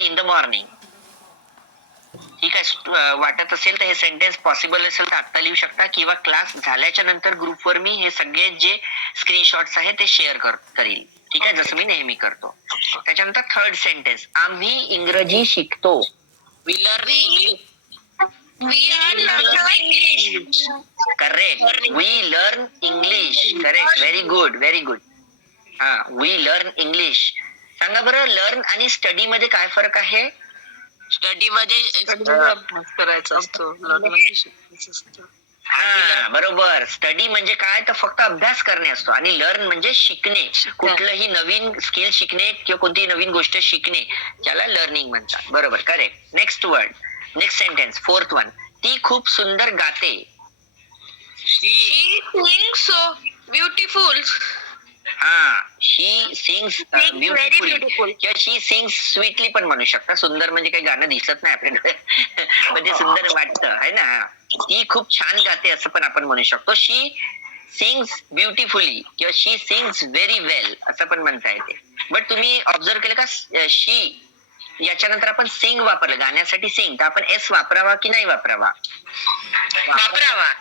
In the morning. ठीक आहे. वाटत असेल तर हे सेंटेन्स पॉसिबल असेल तर आता लिहू शकता किंवा क्लास झाल्याच्या नंतर ग्रुपवर मी हे सगळे जे स्क्रीनशॉट्स आहेत ते शेअर करील. ठीक आहे, जसं मी नेहमी करतो. त्याच्यानंतर थर्ड सेंटेन्स, आम्ही इंग्रजी शिकतो. We learn English. We learn English. Correct. We learn English. Correct. Very good, very good. हा, वी लर्न इंग्लिश. सांगा बरं, लर्न आणि स्टडी मध्ये काय फरक आहे? स्टडी मध्ये अभ्यास करायचा असतो, लर्न म्हणजे शिकायचं असतं. हा, बरोबर. स्टडी म्हणजे काय, तर फक्त अभ्यास करणे असतो, आणि लर्न म्हणजे शिकणे, कुठलंही नवीन स्किल शिकणे किंवा कोणतीही नवीन गोष्ट शिकणे, त्याला लर्निंग म्हणतात. बरोबर, correct. Next word, next sentence, fourth one. ती खूप सुंदर गाते. She sings so beautiful. हा, शी सिंग्स Very ब्युटिफुली beautiful. किंवा शी सिंग्स स्वीटली पण म्हणू शकता. सुंदर म्हणजे काही गाणं दिसत नाही आपल्याकडे, पण ते सुंदर वाटतं आहे ना. ती खूप छान गाते असं पण आपण म्हणू शकतो. शी सिंग्स ब्युटिफुली किंवा शी सिंग्स व्हेरी वेल असं पण म्हणता येते. बट तुम्ही ऑब्झर्व केलं का, शी याच्यानंतर आपण सिंग वापरलं, गाण्यासाठी सिंग, तर आपण एस वापरावा की नाही वापरावा? वापरावा.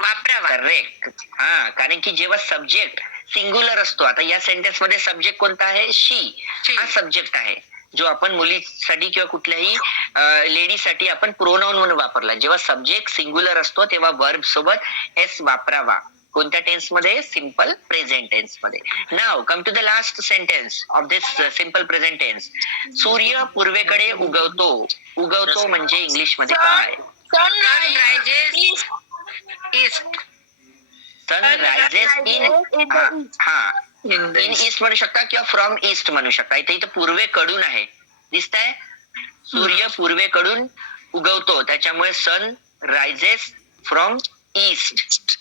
वापरावा. करेक्ट. हा, कारण की जेव्हा सब्जेक्ट सिंग्युलर असतो, आता या सेंटेन्स मध्ये सब्जेक्ट कोणता आहे? शी. हा सब्जेक्ट आहे जो आपण मुलीसाठी किंवा कुठल्याही लेडीसाठी आपण प्रोनाउन म्हणून वापरला. जेव्हा सब्जेक्ट सिंग्युलर असतो तेव्हा वर्ब सोबत एस वापरावा. कोणत्या टेन्स मध्ये? सिंपल प्रेझेंट टेन्स मध्ये. Now come to the last sentence of this simple present tense. सूर्य पूर्वेकडे उगवतो. उगवतो म्हणजे इंग्लिश मध्ये काय? Sun rises east. Sun rises in, हा, इन ईस्ट म्हणू शकता किंवा फ्रॉम ईस्ट म्हणू शकता. इथे इथं पूर्वेकडून आहे, दिसतंय? सूर्य पूर्वेकडून उगवतो, त्याच्यामुळे सन रायझेस फ्रॉम ईस्ट.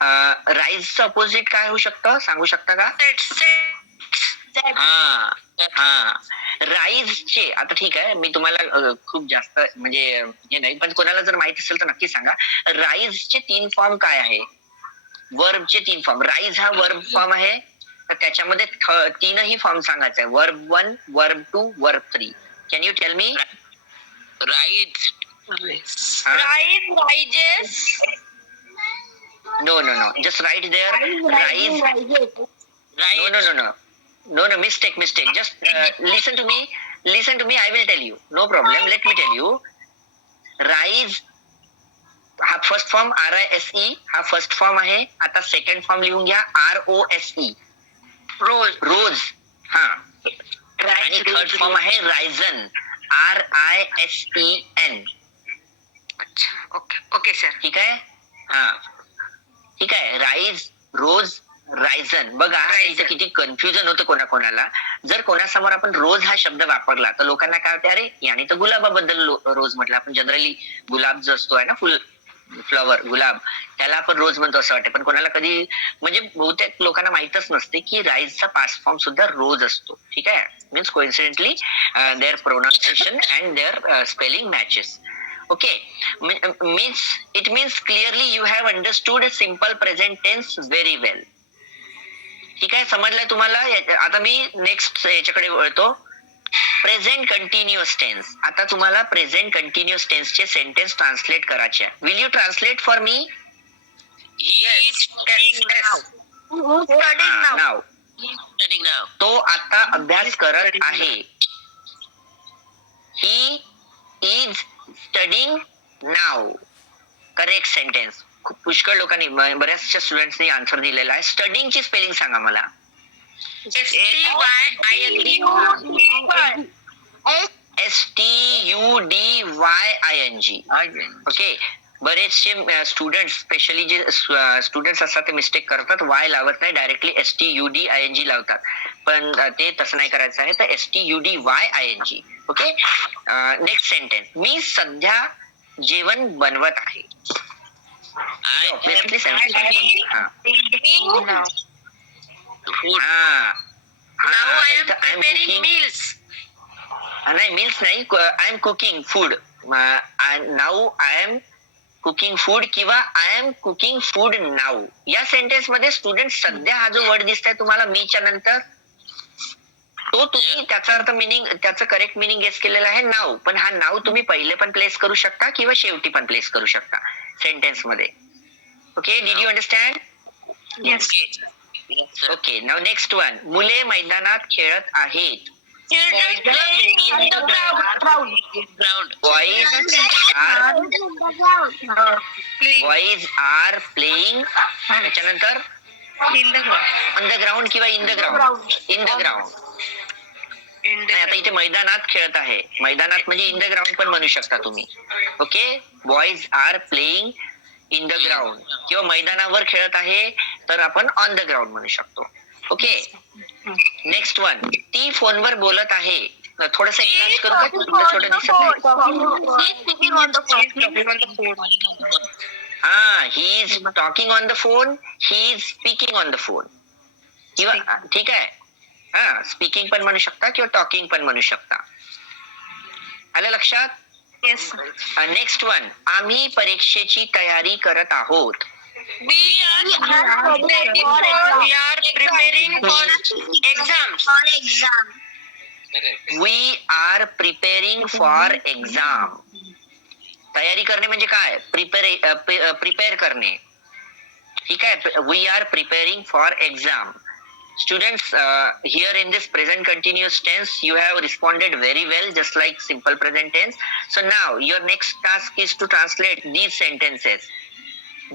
राईजचं अपोजिट काय होऊ शकतं, सांगू शकता का? हा, हा, राईजचे, आता ठीक आहे, मी तुम्हाला खूप जास्त म्हणजे हे नाही, पण कोणाला जर माहित असेल तर नक्की सांगा. राईजचे 3 फॉर्म काय आहे? वर्बचे 3 फॉर्म. राईज हा वर्ब फॉर्म आहे, तर त्याच्यामध्ये 3ही फॉर्म सांगायचा आहे. Verb 1, verb 2, verb 3. Can you tell me? Rise. Rise, rises. No no no, just right there. Rise. No, no, no, no. No, no, mistake. Just listen to me. I will tell you. No problem. Let me tell you. Rise हा first form RISE हा first form आहे. आता second form लिहून घ्या, ROSE. रोज. हा. आणि third form आहे Ryzen, RISEN. Okay sir. ठीक आहे. हा, ठीक आहे. राईज, रोज, रायझन. बघा इथे किती कन्फ्युजन होतं कोणाकोणाला. जर कोणासमोर आपण रोज हा शब्द वापरला तर लोकांना काय होते, अरे याने तर गुलाबाबद्दल रोज म्हटलं. आपण जनरली गुलाब जो असतो आहे ना, फुल फ्लॉवर, गुलाब, त्याला आपण रोज म्हणतो असं वाटतं. पण कोणाला कधी, म्हणजे बहुतेक लोकांना माहितच नसते की राईजचा पास्ट फॉर्म सुद्धा रोज असतो. ठीक आहे. Means coincidentally their pronunciation and their spelling matches. Okay, it means clearly you have understood simple present tense very well. ठीक आहे, समजलंय तुम्हाला? आता मी नेक्स्ट याच्याकडे वळतो, प्रेझेंट कंटिन्युअस टेन्स. आता तुम्हाला प्रेझेंट कंटिन्युअस टेन्सचे सेंटेन्स ट्रान्सलेट करायचे. Will you translate for me? Now. तो आता अभ्यास करत आहे. He is studying now. Correct sentence. पुष्कळ लोकांनी, बऱ्याचशा स्टुडंट्सनी आन्सर दिलेला आहे. स्टडिंगची स्पेलिंग सांगा मला. STUDYING. ओके. बरेचसे स्टुडंट, स्पेशली जे स्टुडंट्स असतात ते मिस्टेक करतात, वाय लावत नाही, डायरेक्टली STUDING लावतात. पण ते तसं नाही करायचं आहे, तर STUDYING. ओके. नेक्स्ट सेंटेन्स, मी सध्या जेवण बनवत आहे. Obviously sentence. नाही, मील्स नाही, I am cooking food. Now I am cooking food किंवा I am cooking food now. या सेंटेन्स मध्ये स्टुडंट सध्या हा जो वर्ड दिसतोय तुम्हाला मीच्या नंतर, तो तुम्ही त्याचा अर्थ मिनिंग, त्याचं करेक्ट मिनिंग गेस केलेला आहे नाव, पण हा नाव तुम्ही पहिले पण प्लेस करू शकता किंवा शेवटी पण प्लेस करू शकता सेंटेन्स मध्ये. Okay, did you understand? Yes. Okay, now next one. मुले मैदानात खेळत आहेत. Children playing in the ground. Boys are playing. त्याच्यानंतर In the ground. On the ground किंवा in the ground. In the ground. नाही, आता इथे मैदानात खेळत आहे. मैदानात म्हणजे इन द ग्राउंड पण म्हणू शकता तुम्ही. Okay, boys are playing in the ground किंवा मैदानावर खेळत आहे तर आपण ऑन द ग्राउंड म्हणू शकतो. Okay, next one. ती फोनवर बोलत आहे. थोडस इलाज करू का? छोटं दिसत नाही. हा, he is talking on the phone, he is speaking on the phone. किंवा ठीक आहे, हा स्पीकिंग पण म्हणू शकता किंवा टॉकिंग पण म्हणू शकता. आलं लक्षात? Yes. Next one. आम्ही परीक्षेची तयारी करत आहोत. We are preparing for exams. We are preparing for exam. तयारी करणे म्हणजे काय? प्रिपेअर करणे. ठीक आहे, we are preparing for exam. Students, here in this present continuous tense, you have responded very well, just like simple present tense. So now your next task is to translate these sentences.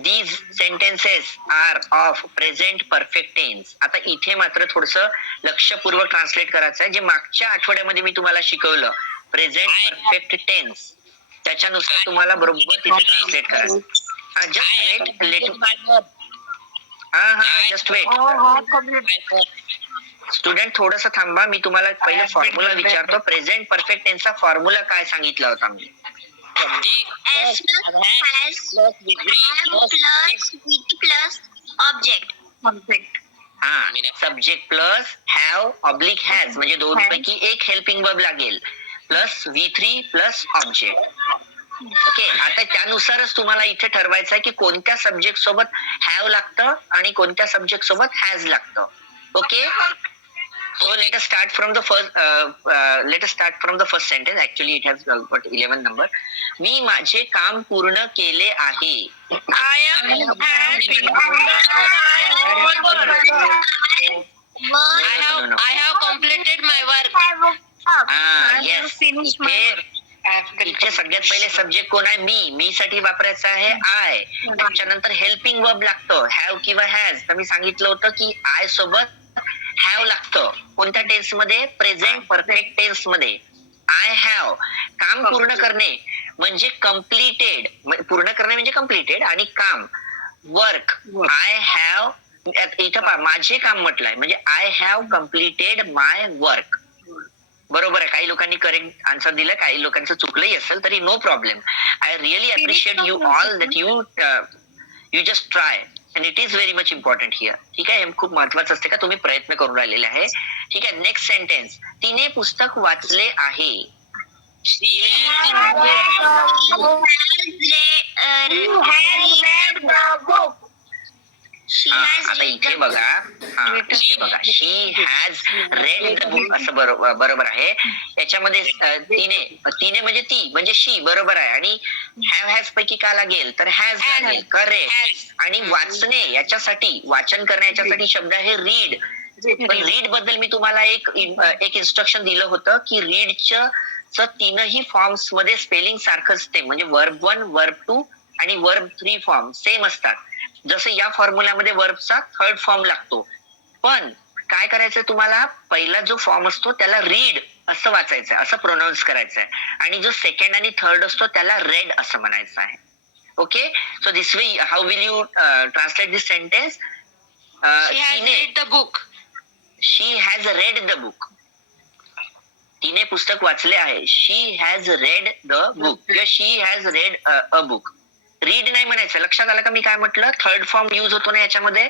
These sentences are of present perfect tense. आता इथे मात्र थोडस लक्षपूर्वक translate करायचं आहे. जे मागच्या आठवड्यामध्ये मी तुम्हाला शिकवलं प्रेझेंट परफेक्ट टेन्स, त्याच्यानुसार तुम्हाला बरोबर तिथे ट्रान्सलेट करायचं. हा, जस्ट वेट. हा, जस्ट वेट. स्टुडंट थोडस थांबा, मी तुम्हाला पहिले फॉर्म्युला विचारतो. प्रेझेंट परफेक्ट टेन्सचा फॉर्म्युला काय सांगितला होता मी? हा, subject plus have oblique has म्हणजे दोन पैकी एक हेल्पिंग वर्ब लागेल, plus V3 plus object. Okay, आता त्यानुसारच तुम्हाला इथे ठरवायचं आहे की कोणत्या सब्जेक्ट सोबत हॅव लागतं आणि कोणत्या सब्जेक्ट सोबत हॅज लागतं. Okay, so let us start from the first sentence. Actually it has got 11 number. मी माझे काम पूर्ण केले आहे. I have completed my work. Yes. इथे सगळ्यात पहिले सब्जेक्ट कोण आहे? मी साठी वापरायचं आहे आय. त्याच्यानंतर हेल्पिंग वर्ब लागतं हॅव किंवा हॅज. तर मी सांगितलं होतं की आय सोबत हॅव लागतं. कोणत्या टेन्स मध्ये? प्रेझेंट परफेक्ट टेन्स मध्ये. I have. काम पूर्ण करणे म्हणजे कम्प्लिटेड. पूर्ण करणे म्हणजे कम्प्लिटेड आणि काम वर्क. आय हॅव, इथं पहा माझे काम म्हटलंय म्हणजे I have completed my work. बरोबर आहे. काही लोकांनी करेक्ट आन्सर दिलं, काही लोकांचं चुकलंही असेल तरी no problem. I really appreciate you all that you just try and it is very much important here. ठीक आहे, हे खूप महत्वाचं असते का तुम्ही प्रयत्न करून राहिलेले आहे. ठीक आहे, नेक्स्ट सेंटेन्स. तिने पुस्तक वाचले आहे. आता इथे बघा, इथे बघा शी हॅज रेड द बुक असं बरोबर आहे. याच्यामध्ये तिने म्हणजे ती म्हणजे शी बरोबर आहे आणि हॅव हॅज पैकी का लागेल तर हॅज लागेल. करेक्ट. आणि वाचणे याच्यासाठी, वाचन करण्याच्यासाठी शब्द आहे रीड. पण रीड बद्दल मी तुम्हाला एक इन्स्ट्रक्शन दिलं होतं की रीडच्या तीनही फॉर्म्स मध्ये स्पेलिंग सारखं असते. म्हणजे वर्ब 1, वर्ब 2 आणि वर्ब 3 फॉर्म सेम असतात. जसं या फॉर्म्युल्यामध्ये वर्बचा थर्ड फॉर्म लागतो. पण काय करायचंय तुम्हाला? पहिला जो फॉर्म असतो त्याला रीड असं वाचायचं आहे, असं प्रोनाऊन्स करायचं आहे. आणि जो सेकंड आणि थर्ड असतो त्याला रेड असं म्हणायचं आहे. Okay, so this way how will you translate this sentence? She has read the book. तिने पुस्तक वाचले आहे. She has read the book किंवा she has read a book. Read नाही म्हणायचं. लक्षात आलं का मी काय म्हटलं? थर्ड फॉर्म युज होतो ना याच्यामध्ये.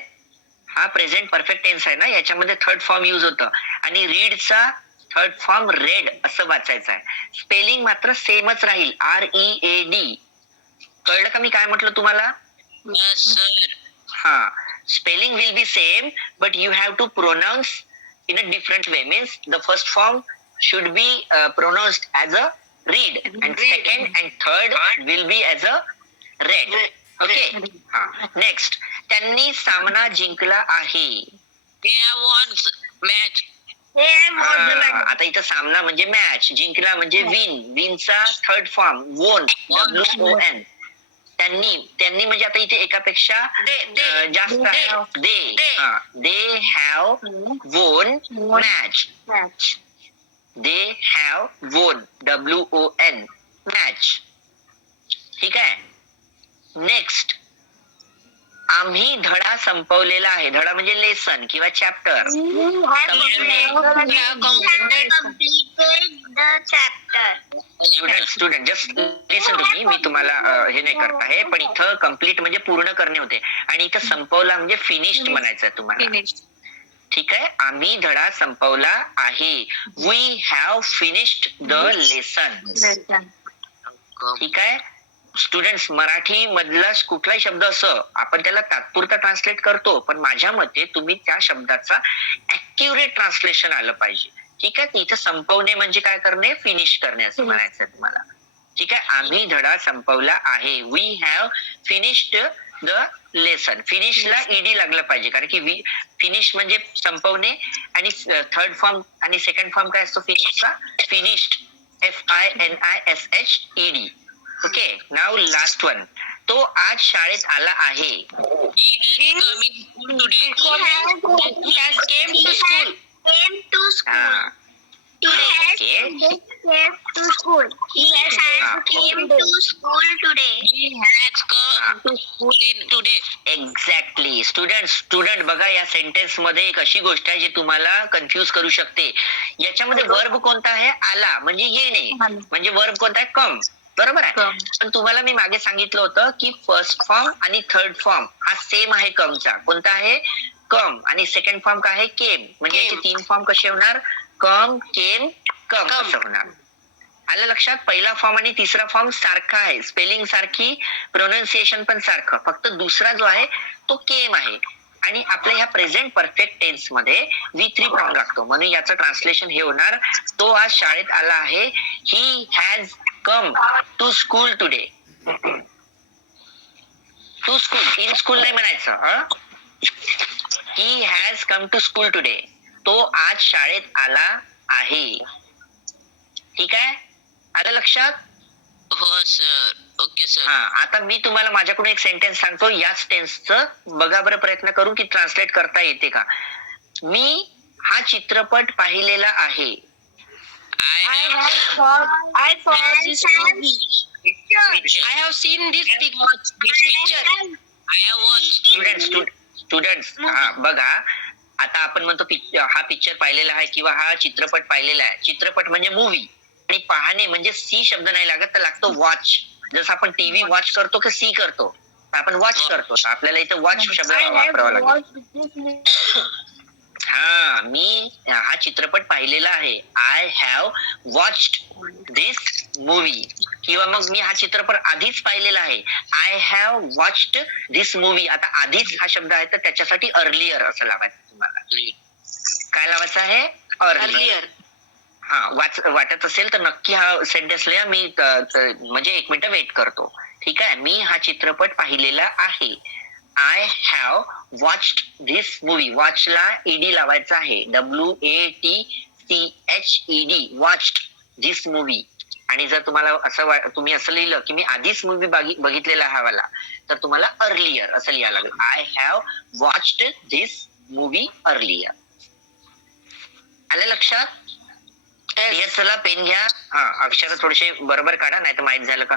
हा प्रेझेंट परफेक्ट टेन्स आहे ना, याच्यामध्ये थर्ड फॉर्म युज होतं आणि रीडचा थर्ड फॉर्म रेड असं वाचायचं आहे. स्पेलिंग मात्र सेमच राहील, READ. कळलं का मी काय म्हटलं तुम्हाला? हा, spelling will be same but you have to pronounce in a different way. Means the first form should be pronounced as a read, and second and third will be as a read. Okay. Next, त्यांनी सामना जिंकला आहे. They have won match. आता इथं सामना म्हणजे match, जिंकला म्हणजे विन, विनचा थर्ड फॉर्म वोन, WON. त्यांनी म्हणजे आता इथे एकापेक्षा जास्त आहे. दे हॅव वोन मॅच. दे हॅव वोन WON मॅच. ठीक आहे. नेक्स्ट, आम्ही धडा संपवलेला आहे. धडा म्हणजे लेसन किंवा chapter. Student just listen to me तुम्हाला हे नाही करत आहे, पण इथं कम्प्लीट म्हणजे पूर्ण करणे होते, आणि इथं संपवला म्हणजे फिनिश्ड म्हणायचं तुम्हाला. ठीक आहे. आम्ही धडा संपवला आहे. We have finished the lesson. ठीक आहे. स्टुडंट्स, मराठी मधला कुठलाही शब्द असं आपण त्याला तात्पुरता ट्रान्सलेट करतो, पण माझ्या मते तुम्ही त्या शब्दाचा ऍक्युरेट ट्रान्सलेशन आलं पाहिजे. ठीक आहे. इथं संपवणे म्हणजे काय करणे, फिनिश करणे असं म्हणायचं तुम्हाला. ठीक आहे. आम्ही धडा संपवला आहे. We have finished the lesson. फिनिशला ईडी लागलं पाहिजे, कारण की फिनिश म्हणजे संपवणे, आणि थर्ड फॉर्म आणि सेकंड फॉर्म काय असतो फिनिशचा, finished, FINISHED. Okay. Now last one. तो आज शाळेत आला आहे. एक्झॅक्टली. स्टुडंट बघा, या सेंटेन्स मध्ये एक अशी गोष्ट आहे जी तुम्हाला कन्फ्युज करू शकते. याच्यामध्ये वर्ब कोणता आहे, आला म्हणजे येणे, म्हणजे वर्ब कोणता आहे, कम. बरोबर आहे. पण तुम्हाला मी मागे सांगितलं होतं की फर्स्ट फॉर्म आणि थर्ड फॉर्म हा सेम आहे कमचा. कोणता आहे, कम. आणि सेकंड फॉर्म काय आहे, केम. म्हणजे याचे तीन फॉर्म कसे होणार, कम, केम, कम असं होणार. आलं लक्षात. पहिला फॉर्म आणि तिसरा फॉर्म सारखा आहे, स्पेलिंग सारखी, प्रोनाउन्सिएशन पण सारखं, फक्त दुसरा जो आहे तो केम आहे. आणि आपल्या ह्या प्रेझेंट परफेक्ट टेन्स मध्ये V3 फॉर्म लागतो, म्हणून याचं ट्रान्सलेशन हे होणार, तो आज शाळेत आला आहे. He has come to school today. To school, in school नाही म्हणायचं. He has come to school today. तो आज शाळेत आला आहे. ठीक आहे. आलं लक्षात. हो सर. Okay sir. आता मी तुम्हाला माझ्याकडून एक सेंटेन्स सांगतो, याच टेन्सचं बघा बरं प्रयत्न करून की ट्रान्सलेट करता येते का. मी हा चित्रपट पाहिलेला आहे. I have seen this picture. I have watched. Students बघा, आता आपण म्हणतो हा पिक्चर पाहिलेला आहे किंवा हा चित्रपट पाहिलेला आहे. चित्रपट म्हणजे मूवी, आणि पाहणे म्हणजे सी शब्द नाही लागत, तर लागतो वॉच. जसं आपण टीव्ही वॉच करतो की सी करतो, आपण वॉच करतो, आपल्याला इथं वॉच शब्द वापरावा लागेल. मी हा चित्रपट पाहिलेला आहे. I have watched this movie. किंवा मग मी हा चित्रपट आधीच पाहिलेला आहे. I have watched this movie. आता आधीच हा शब्द आहे, तर त्याच्यासाठी अर्लियर असं लावायचं तुम्हाला. काय लावायचं आहे, अर्लियर. वाटत असेल तर नक्की हा सेंटेन्स लिहा. मी म्हणजे 1 मिनिट वेट करतो. ठीक आहे. मी हा चित्रपट पाहिलेला आहे. I have watched this movie. वॉचला ईडी लावायचा आहे, WATCHED, वॉच्ड धिस मूवी. आणि जर तुम्हाला असं तुम्ही असं लिहिलं की मी आधीच मूवी बघितलेला हवाला, तर तुम्हाला अर्लियर असं लिहायला लागेल. I have watched this movie earlier. आलं लक्षात. चला पेन घ्या. अक्षर थोडेसे बरोबर काढा, नाही तर माहित झालं का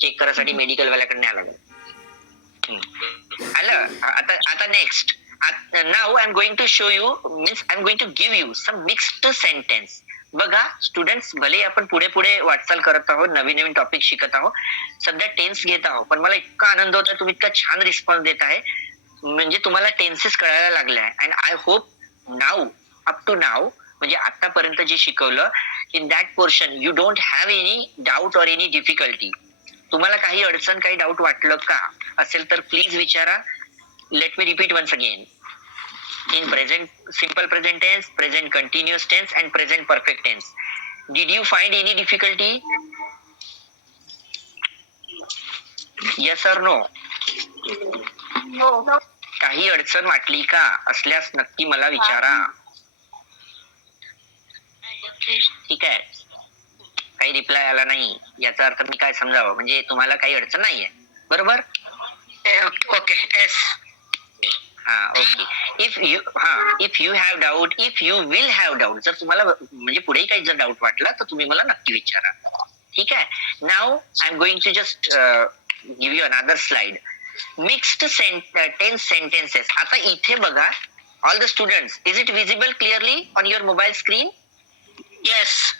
चेक करायसाठी मेडिकल वाल्याकडे न्यायला लागेल. आलं. आता next. Now I am going to show you, means I am going to give you some mixed sentence. बघा स्टुडंट्स, भले आपण पुढे पुढे वाटचाल करत आहोत, नवीन नवीन टॉपिक शिकत आहोत, सध्या टेन्स घेत आहोत, पण मला इतका आनंद होता, तुम्ही इतका छान रिस्पॉन्स देत आहे, म्हणजे तुम्हाला टेन्सेस कळायला लागले आहे. And I hope now, up to now, म्हणजे आतापर्यंत जे शिकवलं, in that portion you don't have any doubt or any difficulty. तुम्हाला काही अडचण, काही डाऊट वाटलं का असेल तर प्लीज विचारा. Let me repeat once again. in present simple present tense, present continuous tense and present perfect tense. Did you find any difficulty? Yes or no? No. काही अडचण वाटली का? असल्यास नक्की मला विचारा. ठीक आहे. काही रिप्लाय आला नाही याचा अर्थ मी काय समजावं, म्हणजे तुम्हाला काही अडचण नाहीये, बरोबर? Okay yes. हा okay. If you have doubt, if you will have doubt, जर तुम्हाला म्हणजे पुढेही काही जर डाऊट वाटला तर तुम्ही मला नक्की विचारा. ठीक आहे. Now I am going to just give you another slide. Mixed tense sentences. आता इथे बघा, all the students, is it visible clearly on your mobile screen? Yes.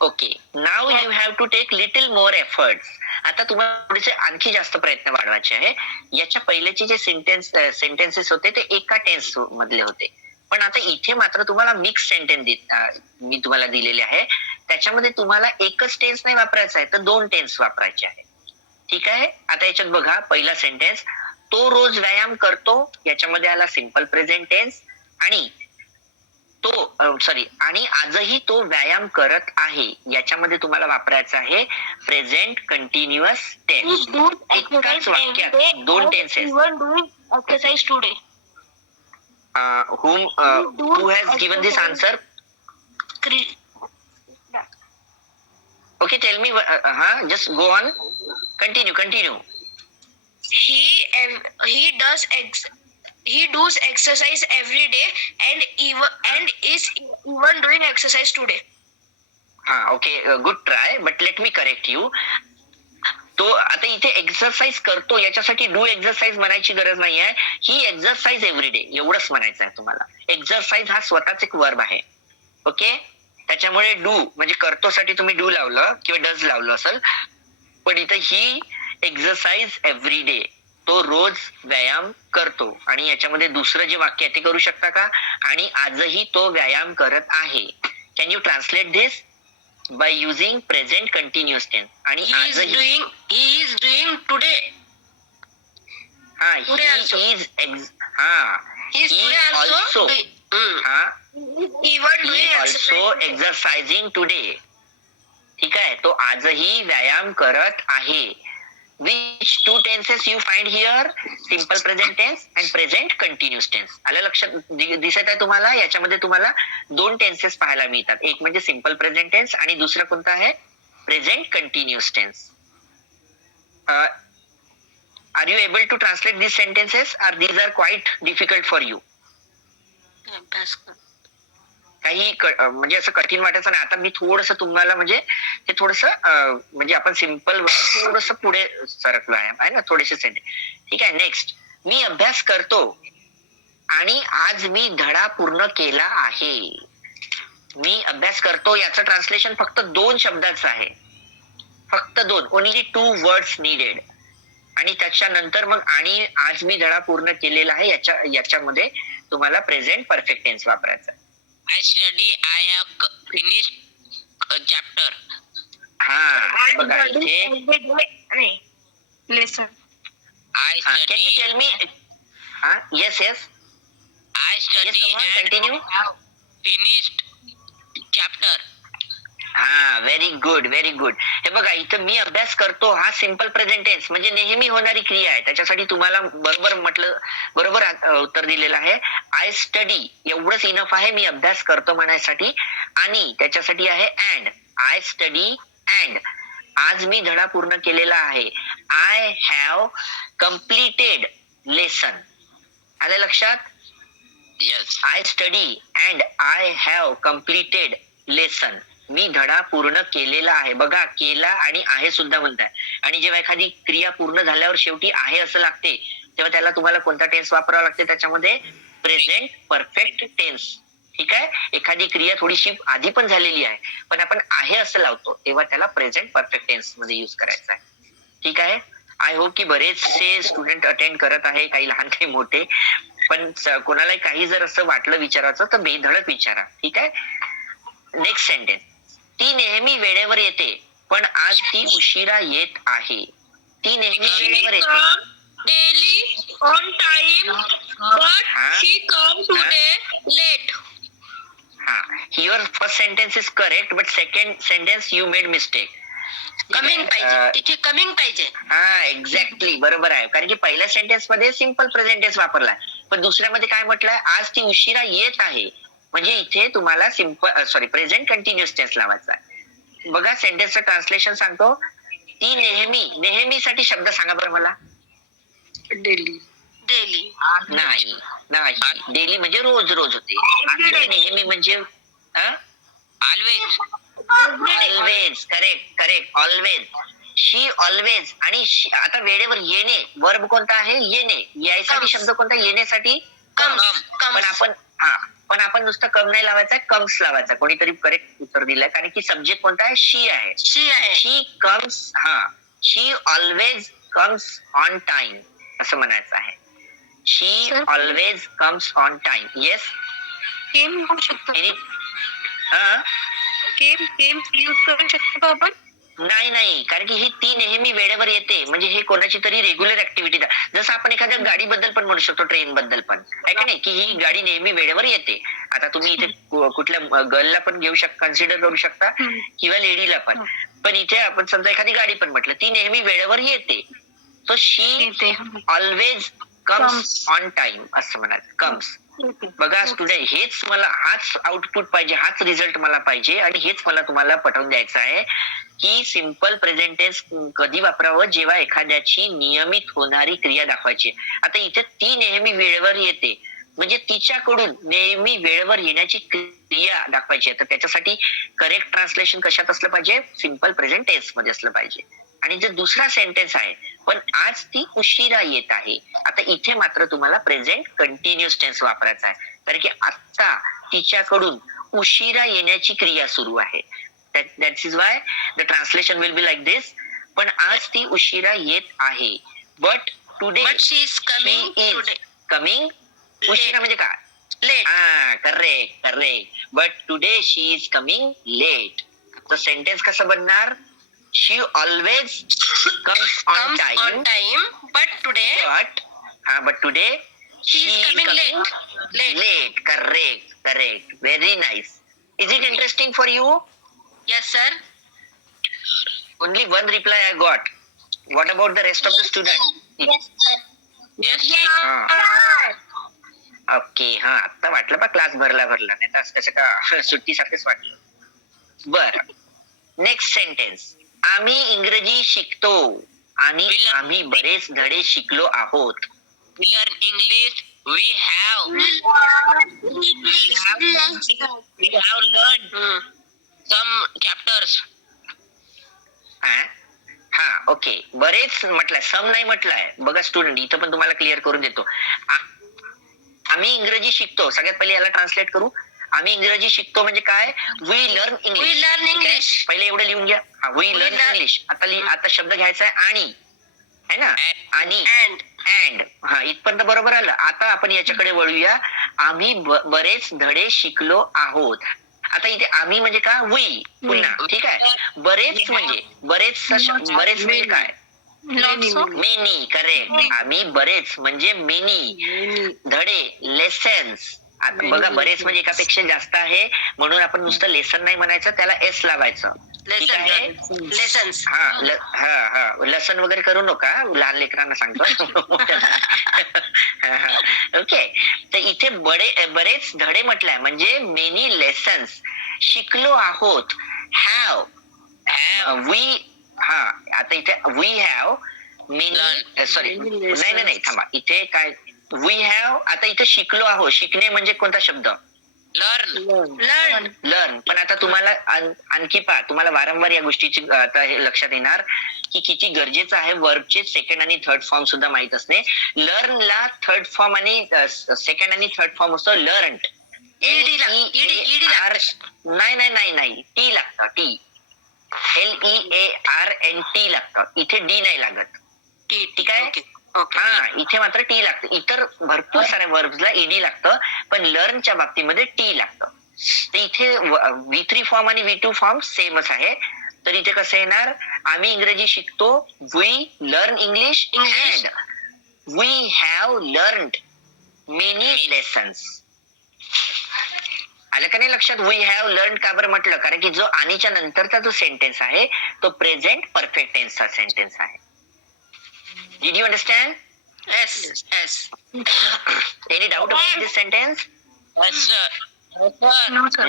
Okay. Now you have to take little more efforts. आता तुम्हाला थोडेसे आणखी जास्त प्रयत्न वाढवायचे आहे. याच्या पहिल्याचे जे सेंटेन्सेस होते ते एका टेन्स मधले होते, पण आता इथे मात्र तुम्हाला मिक्स सेंटेन्स मी तुम्हाला दिलेले आहे. त्याच्यामध्ये तुम्हाला एकच टेन्स नाही वापरायचा आहे, तर दोन टेन्स वापरायचे आहे. ठीक आहे. आता याच्यात बघा, पहिला सेंटेन्स, तो रोज व्यायाम करतो, याच्यामध्ये आला सिंपल प्रेझेंट टेन्स, आणि आणि आजही तो व्यायाम करत आहे, याच्यामध्ये तुम्हाला वापरायचं आहे प्रेझेंट कंटिन्युअस टेन्स. एकाच वाक्यात दोन tenses. Exercise today. Who has given this answer? Okay, tell me. Just go on. Continue. He does exercise every day and is even doing exercise today. Okay, good try, but let me correct you. तो आता इथे exercise करतो, याच्यासाठी do exercise म्हणायची गरज नाही आहे. ही exercise everyday एवढंच म्हणायचं आहे तुम्हाला. एक्सरसाइज हा स्वतःच एक वर्ब आहे. ओके. त्याच्यामुळे डू म्हणजे करतोसाठी तुम्ही डू लावलं किंवा डज लावलं असेल, पण इथे ही एक्सरसाइज एव्हरीडे, तो रोज व्यायाम करतो, आणि याच्यामध्ये दुसरं जे वाक्य आहे ते करू शकता का? आणि आजही तो व्यायाम करत आहे. Can you translate this by using present continuous tense? आणि He is doing today. he Today also. is He is today also also doing. Even he doing also exercise. exercising today. ठीक आहे. तो आजही व्यायाम करत आहे. Which two tenses you find here? Simple present tense and present continuous tense. आलं लक्षात? दिसत आहे तुम्हाला? याच्यामध्ये तुम्हाला दोन टेन्सेस पाहायला मिळतात. एक म्हणजे सिंपल प्रेझेंट टेन्स आणि दुसरं कोणतं आहे? Present continuous tense. Are you able to translate these sentences or these are quite difficult for you? अभ्यास कर. काही म्हणजे असं कठीण वाटायचं नाही. आता मी थोडस तुम्हाला म्हणजे ते थोडस म्हणजे आपण सिंपल थोडस पुढे सरकलो आहे ना, थोडेसे सेंटेन्स. ठीक आहे. नेक्स्ट, मी अभ्यास करतो आणि आज मी धडा पूर्ण केला आहे. मी अभ्यास करतो याचं ट्रान्सलेशन फक्त दोन शब्दाचं आहे, फक्त दोन. Only 2 words needed. आणि त्याच्यानंतर मग आणि आज मी धडा पूर्ण केलेला आहे याच्यामध्ये तुम्हाला प्रेझेंट परफेक्ट टेन्स वापरायचा. I study. I have finished a chapter. बघा इथे. Lesson. I Can you study. tell me? Yes. I study come on, and continue. have finished chapter. Very good. हे बघा इथं मी अभ्यास करतो हा सिंपल प्रेझेंट टेन्स म्हणजे नेहमी होणारी क्रिया आहे. त्याच्यासाठी तुम्हाला बरोबर उत्तर दिलेलं आहे. आय स्टडी एवढंच इनफ आहे मी अभ्यास करतो म्हणायसाठी. आणि त्याच्यासाठी आहे अँड. आय स्टडी अँड आज मी धडा पूर्ण केलेला आहे. I have completed lesson. आलं लक्षात? Yes. I study and I have completed lesson. मी धडा पूर्ण केलेला आहे. बघा, केला आणि आहे सुद्धा म्हणताय. आणि जेव्हा एखादी क्रिया पूर्ण झाल्यावर शेवटी आहे असं लागते, तेव्हा त्याला तुम्हाला कोणता टेन्स वापरावा लागते? त्याच्यामध्ये प्रेझेंट परफेक्ट टेन्स. ठीक आहे. एखादी क्रिया थोडीशी आधी पण झालेली आहे, पण आपण आहे असं लावतो, तेव्हा त्याला प्रेझेंट परफेक्ट टेन्स मध्ये युज करायचा आहे. ठीक आहे. आय होप की बरेचसे स्टुडंट अटेंड करत आहे, काही लहान काही मोठे. पण कोणालाही काही जर असं वाटलं विचारायचं तर बेधडक विचारा. ठीक आहे. नेक्स्ट सेंटेन्स, ती नेहमी वेळेवर येते पण आज ती उशिरा येत आहे. ती नेहमी वेळेवर येते. daily on time, but Huh? she come today late. हा, your first sentence is correct but second sentence you made mistake. Coming पाहिजे, तिथे कमिंग पाहिजे. हा, एक्झॅक्टली बरोबर आहे. कारण की पहिल्या सेंटेन्स मध्ये सिम्पल प्रेझेंट टेन्स वापरलाय, पण दुसऱ्यामध्ये काय म्हटलंय, आज ती उशिरा येत आहे. म्हणजे इथे तुम्हाला प्रेझेंट कंटिन्युअस टेन्स लावायचा आहे. बघा सेंटेन्सचं ट्रान्सलेशन सांगतो. ती नेहमीसाठी शब्द सांगा बरं मला. डेली नाही नाही, डेली म्हणजे रोज होते. आणि नेहमी म्हणजे always always. Correct always. She always. आणि आता वेळेवर येणे, वर्ब कोणता आहे, येणे. यायसाठी Comes. शब्द कोणता, येण्यासाठी Comes. पण आपण नुसतं कम नाही लावायचा, कम्स लावायचा. कोणीतरी करेक्ट उत्तर दिलंय, कारण की सब्जेक्ट कोणता आहे, शी आहे. She comes. She always comes on time असं म्हणायचं आहे. She Sir. Always comes on time. Yes. Came होऊ शकतो. केम यूज करू शकतो आपण. नाही, कारण की ही ती नेहमी वेळेवर येते. म्हणजे हे कोणाची तरी रेग्युलर ऍक्टिव्हिटी. जसं आपण एखाद्या गाडीबद्दल पण म्हणू शकतो, ट्रेन बद्दल पण आहे का नाही, की ही गाडी नेहमी वेळेवर येते. आता तुम्ही इथे कुठल्या गर्लला पण घेऊ शकता, कन्सिडर करू शकता, किंवा लेडीला पण. पण इथे आपण समजा एखादी गाडी पण म्हटलं, ती नेहमी वेळेवर येते. So she always comes on time असं म्हणायचं, कम्स. बघा स्टुडंट, हाच आउटपुट पाहिजे, हाच रिझल्ट मला पाहिजे, आणि हेच मला तुम्हाला पटवून द्यायचं आहे की सिम्पल प्रेझेंट टेन्स कधी वापरावं, जेव्हा एखाद्याची नियमित होणारी क्रिया दाखवायची. आता इथे ती नेहमी वेळेवर येते, म्हणजे तिच्याकडून नेहमी वेळेवर येण्याची क्रिया दाखवायची आहे. तर त्याच्यासाठी करेक्ट ट्रान्सलेशन कशात असलं पाहिजे, सिम्पल प्रेझेंट टेन्स मध्ये असलं पाहिजे. आणि जो दुसरा सेंटेन्स आहे, पण आज ती उशिरा येत आहे. आता इथे मात्र तुम्हाला प्रेझेंट कंटिन्युअस टेन्स वापरायचा आहे, कारण की आता तिच्याकडून उशिरा येण्याची क्रिया सुरू आहे. That is why the translation will be like this. पण आज ती उशिरा येत आहे. But today she is coming. उशिरा म्हणजे काय, late. Correct. But today she is coming late. तर सेंटेन्स कसं बनणार, she always comes on time, but today she is coming late. Correct. Very nice. Is it interesting for you? Yes, sir. Only one reply I got. What about the rest of the student? Yes, okay. आता वाटलं पा class भरला नाही तर कसं का सुट्टी सारखंच वाटलं. बर, नेक्स्ट सेंटेन्स. आम्ही इंग्रजी शिकतो आणि आम्ही बरेच धडे शिकलो आहोत. We learn English. We have learned some chapters. Okay. बरेच म्हटलंय, सम नाही म्हटलंय. बघा स्टुडंट, इथं पण तुम्हाला क्लिअर करून देतो. आम्ही इंग्रजी शिकतो. सगळ्यात पहिले याला ट्रान्सलेट करू. आम्ही इंग्रजी शिकतो म्हणजे काय, वी लर्न इंग्लिश. पहिले एवढं लिहून घ्या, वी लर्न इंग्लिश. आता शब्द घ्यायचा आहे आणि, है ना, आणि अँड. इथपर्यंत बरोबर आलं. आता आपण याच्याकडे वळूया. आम्ही बरेच धडे शिकलो आहोत. आता इथे आम्ही म्हणजे का, वी. पुन्हा ठीक आहे. बरेच म्हणजे काय, मेनी. करेक्ट. आम्ही बरेच म्हणजे मेनी. धडे, लेसन्स. आता बघा, बरेच म्हणजे एकापेक्षा जास्त आहे, म्हणून आपण नुसतं लेसन नाही म्हणायचं, त्याला एस लावायचं. ठीक आहे. Lessons. लसन वगैरे करू नका, लहान लेकरांना सांगतो. ओके. तर इथे बरेच धडे म्हटलंय, म्हणजे मेनी लेसन्स. शिकलो आहोत, हॅव. वी. आता इथे वी हॅव मेनी. सॉरी, नाही थांबा. इथे काय, वी हॅव. आता इथे शिकलो आहोत. शिकणे म्हणजे कोणता शब्द, लर्न. पण आता तुम्हाला आणखी तुम्हाला वारंवार या गोष्टीची आता हे लक्षात येणार की किती गरजेचं आहे वर्बचे सेकंड आणि थर्ड फॉर्म सुद्धा माहित असणे. लर्नला थर्ड फॉर्म आणि सेकंड आणि थर्ड फॉर्म असतो लर्न. नाही, टी लागतं. टी, LEARNT लागतं. इथे डी नाही लागत. ठीक आहे. इथे मात्र टी लागतं. इतर भरपूर साऱ्या वर्ब्सला ईडी लागतं, पण लर्नच्या बाबतीमध्ये टी लागतं. तर इथे V3 फॉर्म आणि V2 फॉर्म सेमच आहे. तर इथे कसं येणार, आम्ही इंग्रजी शिकतो, we learn English, and we have learned many lessons. आलं का नाही लक्षात? वी हॅव लर्न का बरं म्हटलं? कारण की जो आणीच्या नंतरचा जो सेंटेन्स आहे तो प्रेझेंट परफेक्ट टेन्सचा सेंटेन्स आहे. Did you understand? Yes. Yes. Any doubt about this sentence? Yes, sir. Yes, sir.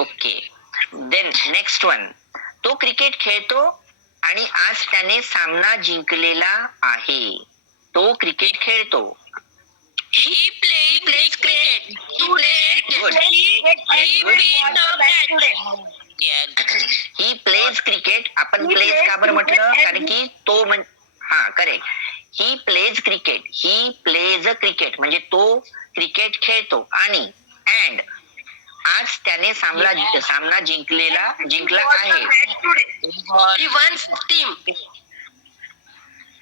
Okay. Then next one. तो क्रिकेट खेळतो आणि आज त्याने सामना जिंकलेला आहे. तो क्रिकेट खेळतो. He plays cricket. He played Good. He win the match. Yeah. He plays cricket. आपण प्लेज का बरं म्हटलं? कारण की तो हा correct. He plays cricket. He plays cricket तो क्रिकेट खेळतो आणि अँड आज त्याने सामना जिंकला आहे. He won team.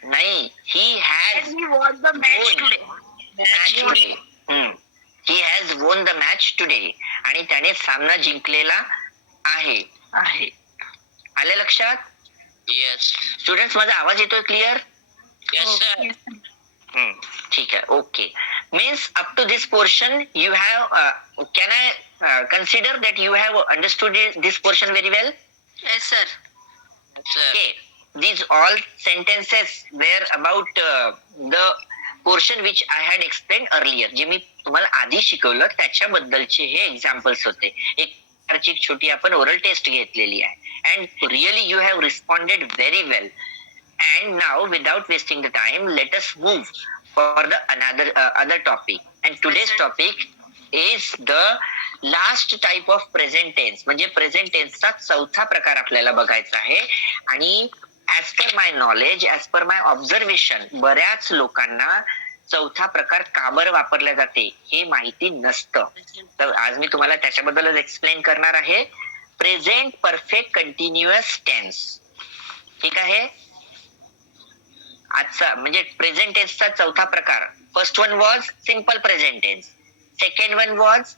नाही, he has won the match today. Match today. He has won the match today. आणि त्याने सामना जिंकलेला आहे. आले लक्षात? Yes. स्टुडंट्स, माझा आवाज येतोय क्लिअर? Yes, sir. ठीक आहे. Okay. Means up to this portion you have can I consider that you have understood this portion very well? Yes, sir. Yes, sir. Okay, these all sentences were about the portion which I had explained earlier. जे मी तुम्हाला आधी शिकवलं त्याच्याबद्दलचे हे examples होते. एक प्रकारची एक छोटी आपण ओरल टेस्ट घेतलेली आहे. And really you have responded very well. And now without wasting the time, let us move for the other topic. And today's topic is the last type of present tense. म्हणजे present टेन्सचा चौथा प्रकार आपल्याला बघायचा आहे. आणि as per my knowledge, as per my observation, बऱ्याच लोकांना चौथा प्रकार का बरं वापरला जाते हे माहिती नसतं. तर आज मी तुम्हाला त्याच्याबद्दलच एक्सप्लेन करणार आहे. Present perfect continuous tense. ठीक आहे? आजचा म्हणजे प्रेझेंट टेन्सचा चौथा प्रकार. First one was simple present tense. Second one was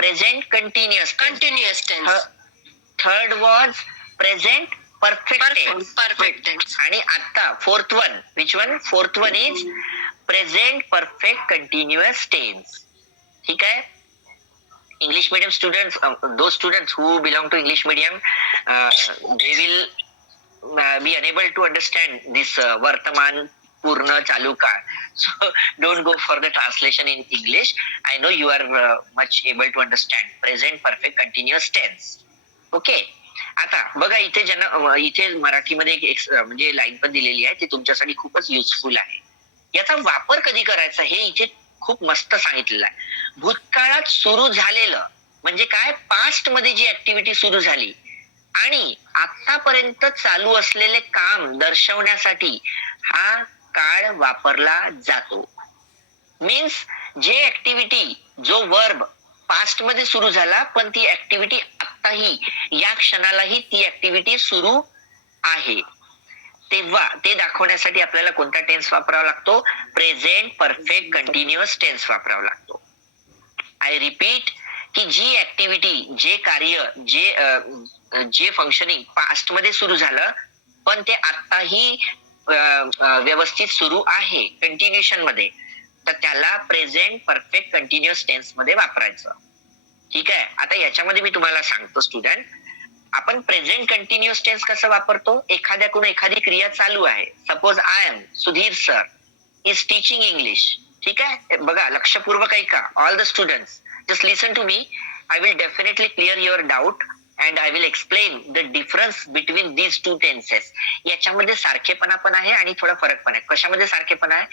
present continuous tense. Third was present perfect tense. आणि आता fourth one, which one? Fourth one is present perfect continuous tense. ठीक आहे? English medium students, those students who belong to English medium, they will be unable to understand this वर्तमान पूर्ण चालू काळ. So don't go for the translation in English. I know you are much able to understand present perfect continuous tense. Okay. आता बघा इथे मराठीमध्ये एक म्हणजे लाईन पण दिलेली आहे ती तुमच्यासाठी खूपच युजफुल आहे. याचा वापर कधी करायचा हे इथे खूप मस्त सांगितलेलं आहे. भूतकाळात सुरू झालेलं म्हणजे काय? पास्ट मध्ये जी ऍक्टिव्हिटी सुरू झाली आणि आतापर्यंत चालू असलेले काम दर्शवण्यासाठी हा काळ वापरला जातो. मीन्स जे ऍक्टिव्हिटी, जो वर्ब पास्ट मध्ये सुरू झाला पण ती ऍक्टिव्हिटी आताही या क्षणालाही ती ऍक्टिव्हिटी सुरू आहे, तेव्हा ते दाखवण्यासाठी आपल्याला कोणता टेन्स वापरावा लागतो? प्रेझेंट परफेक्ट कंटिन्युअस टेन्स वापरावा लागतो. आय रिपीट की जी ऍक्टिव्हिटी, जे कार्य, जे फंक्शनिंग पास्ट मध्ये सुरू झालं पण ते आताही व्यवस्थित सुरू आहे कंटिन्युएशन मध्ये, तर त्याला प्रेझेंट परफेक्ट कंटिन्युअस टेन्स मध्ये वापरायचं. ठीक आहे? आता याच्यामध्ये मी तुम्हाला सांगतो स्टुडंट, आपण प्रेझेंट कंटिन्युअस टेन्स कसं वापरतो? एखाद्याकडून एखादी क्रिया चालू आहे. Suppose I am Sudhir sir is teaching English. ठीक आहे? बघा लक्षपूर्वक ऐका. All the students just listen to me. I will definitely clear your doubt and I will explain the difference between these two tenses. याच्यामध्ये सारखेपणा पण आहे आणि थोडा फरक पण आहे. कशामध्ये सारखेपणा आहे?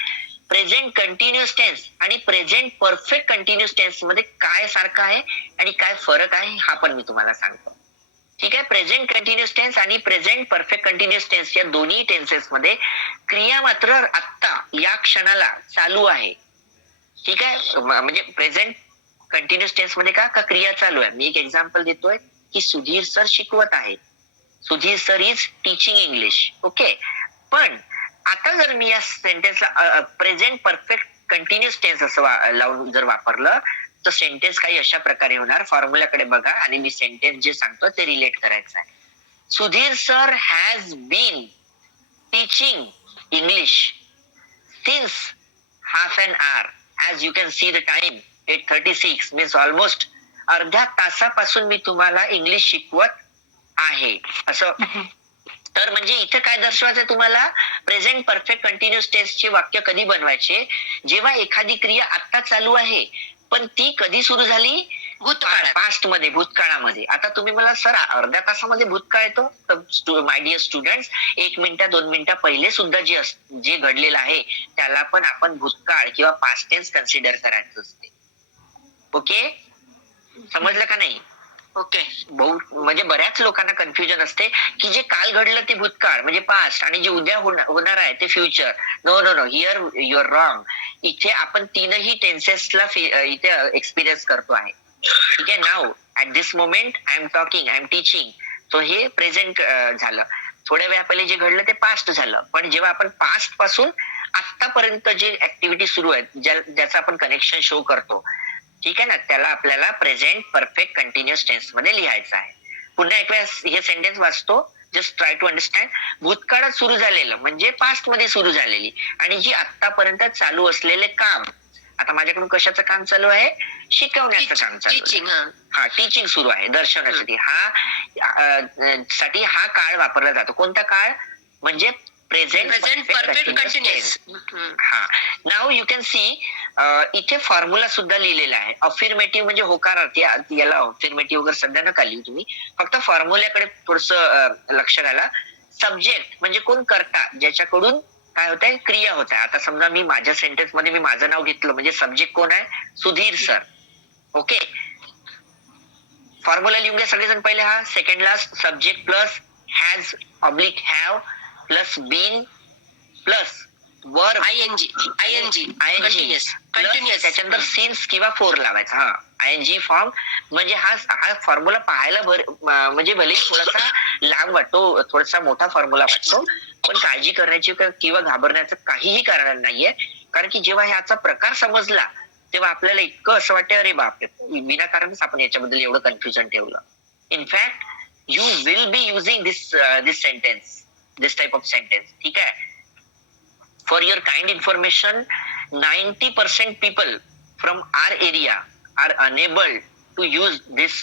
प्रेझेंट कंटिन्युअस टेन्स आणि प्रेझेंट परफेक्ट कंटिन्युअस टेन्स मध्ये काय सारखं आहे आणि काय फरक आहे हा पण मी तुम्हाला सांगतो. ठीक आहे? प्रेझेंट कंटिन्युअस टेन्स आणि प्रेझेंट परफेक्ट कंटिन्युअस टेन्स या दोन्ही टेन्सेस मध्ये क्रिया मात्र आत्ता या क्षणाला चालू आहे. ठीक आहे? म्हणजे प्रेझेंट कंटिन्युअस टेन्स मध्ये का क्रिया चालू आहे. मी एक एक्झाम्पल देतोय की सुधीर सर शिकवत आहेत. Sudhir sir is teaching English. Okay. पण आता जर मी या सेंटेन्सला प्रेझेंट परफेक्ट कंटिन्युअस टेन्स असं लावून जर वापरलं तर सेंटेन्स काही अशा प्रकारे होणार. फॉर्म्युलाकडे बघा आणि मी सेंटेन्स जे सांगतो ते रिलेट करायचं आहे. Sudhir sir has been teaching English since half an hour, as you can see the time 8:36 means almost अर्ध्या तासापासून मी तुम्हाला इंग्लिश शिकवत आहे असं. तर म्हणजे इथे काय दर्शवायचं तुम्हाला, प्रेझेंट परफेक्ट कंटिन्युअस टेन्सचे वाक्य कधी बनवायचे, जेव्हा एखादी क्रिया आता चालू आहे पण ती कधी सुरू झाली, भूतकाळात. पास्ट मध्ये, भूतकाळामध्ये. आता तुम्ही मला सर अर्ध्या तासामध्ये भूतकाळ येतो, तर माय डिअर स्टुडंट्स 1 मिनिट 2 मिनिटं पहिले सुद्धा जे घडलेलं आहे त्याला पण आपण भूतकाळ किंवा पास्ट टेन्स कन्सिडर करायचं असते. ओके, समजलं का नाही? ओके. म्हणजे बऱ्याच लोकांना कन्फ्युजन असते की जे काल घडलं ते भूतकाळ म्हणजे पास्ट आणि जे उद्या होणार आहे ते future. No no no, here you are wrong. इथे आपण तीनही टेन्सेसला इथे एक्सपिरियन्स करतो आहे. ठीक आहे. Now at this moment I am talking, I am teaching. तो हे प्रेझेंट झालं. थोड्या वेळा पहिले जे घडलं ते पास्ट झालं. पण जेव्हा आपण पास्ट पासून आतापर्यंत जे ऍक्टिव्हिटी सुरू आहेत ज्याचं आपण कनेक्शन शो करतो, ठीक आहे ना, त्याला आपल्याला प्रेझेंट परफेक्ट कंटिन्युअस टेन्स मध्ये लिहायचं आहे. पुन्हा एक वेळेस हे सेंटेन्स वाचतो, जस्ट ट्राय टू अंडरस्टँड. भूतकाळात सुरू झालेलं म्हणजे पास्ट मध्ये सुरू झालेली आणि जी आतापर्यंत चालू असलेले काम. आता माझ्याकडून कशाचं काम चालू आहे, शिकवण्याचं काम चालू आहे. टीचिंग. हा, टीचिंग सुरू आहे, दर्शवण्यासाठी. हा काळ वापरला जातो. कोणता काळ म्हणजे प्रेझेंट परफेक्ट कंटिन्युअस. हा. नाव यू कॅन सी इथे फॉर्म्युला सुद्धा लिहिलेला आहे. अफिर्मेटिव्ह म्हणजे होकारार्थी, याला अफिर्मेटिव्ह वगैरे सध्या नका लिहू तुम्ही, फक्त फॉर्म्युल्याकडे थोडस लक्ष घाला. सब्जेक्ट म्हणजे कोण करता, ज्याच्याकडून काय होत आहे, क्रिया होत आहे. आता समजा मी माझ्या सेंटेन्स मध्ये मी माझं नाव घेतलं म्हणजे सब्जेक्ट कोण आहे, सुधीर सर. ओके, फॉर्म्युला लिहून घ्या सगळेजण पहिले. हा सेकंडला subject plus has oblique have plus been plus verb ING continuous. त्याच्यानंतर सिन्स किंवा फोर लावायचा. हा, आयएनजी फॉर्म म्हणजे हा फॉर्म्युला पाहायला म्हणजे भले थोडासा लांब वाटतो, थोडासा मोठा फॉर्म्युला वाटतो, पण काळजी करण्याची किंवा घाबरण्याचं काहीही कारण नाहीये. कारण की जेव्हा ह्याचा प्रकार समजला तेव्हा आपल्याला इतकं असं वाटतं, अरे बापरे, विनाकारणच आपण याच्याबद्दल एवढं कन्फ्युजन ठेवलं. In fact you will be using this sentence, this type of sentence. ठीक आहे. For your kind information, 90% people from our area are unable to use this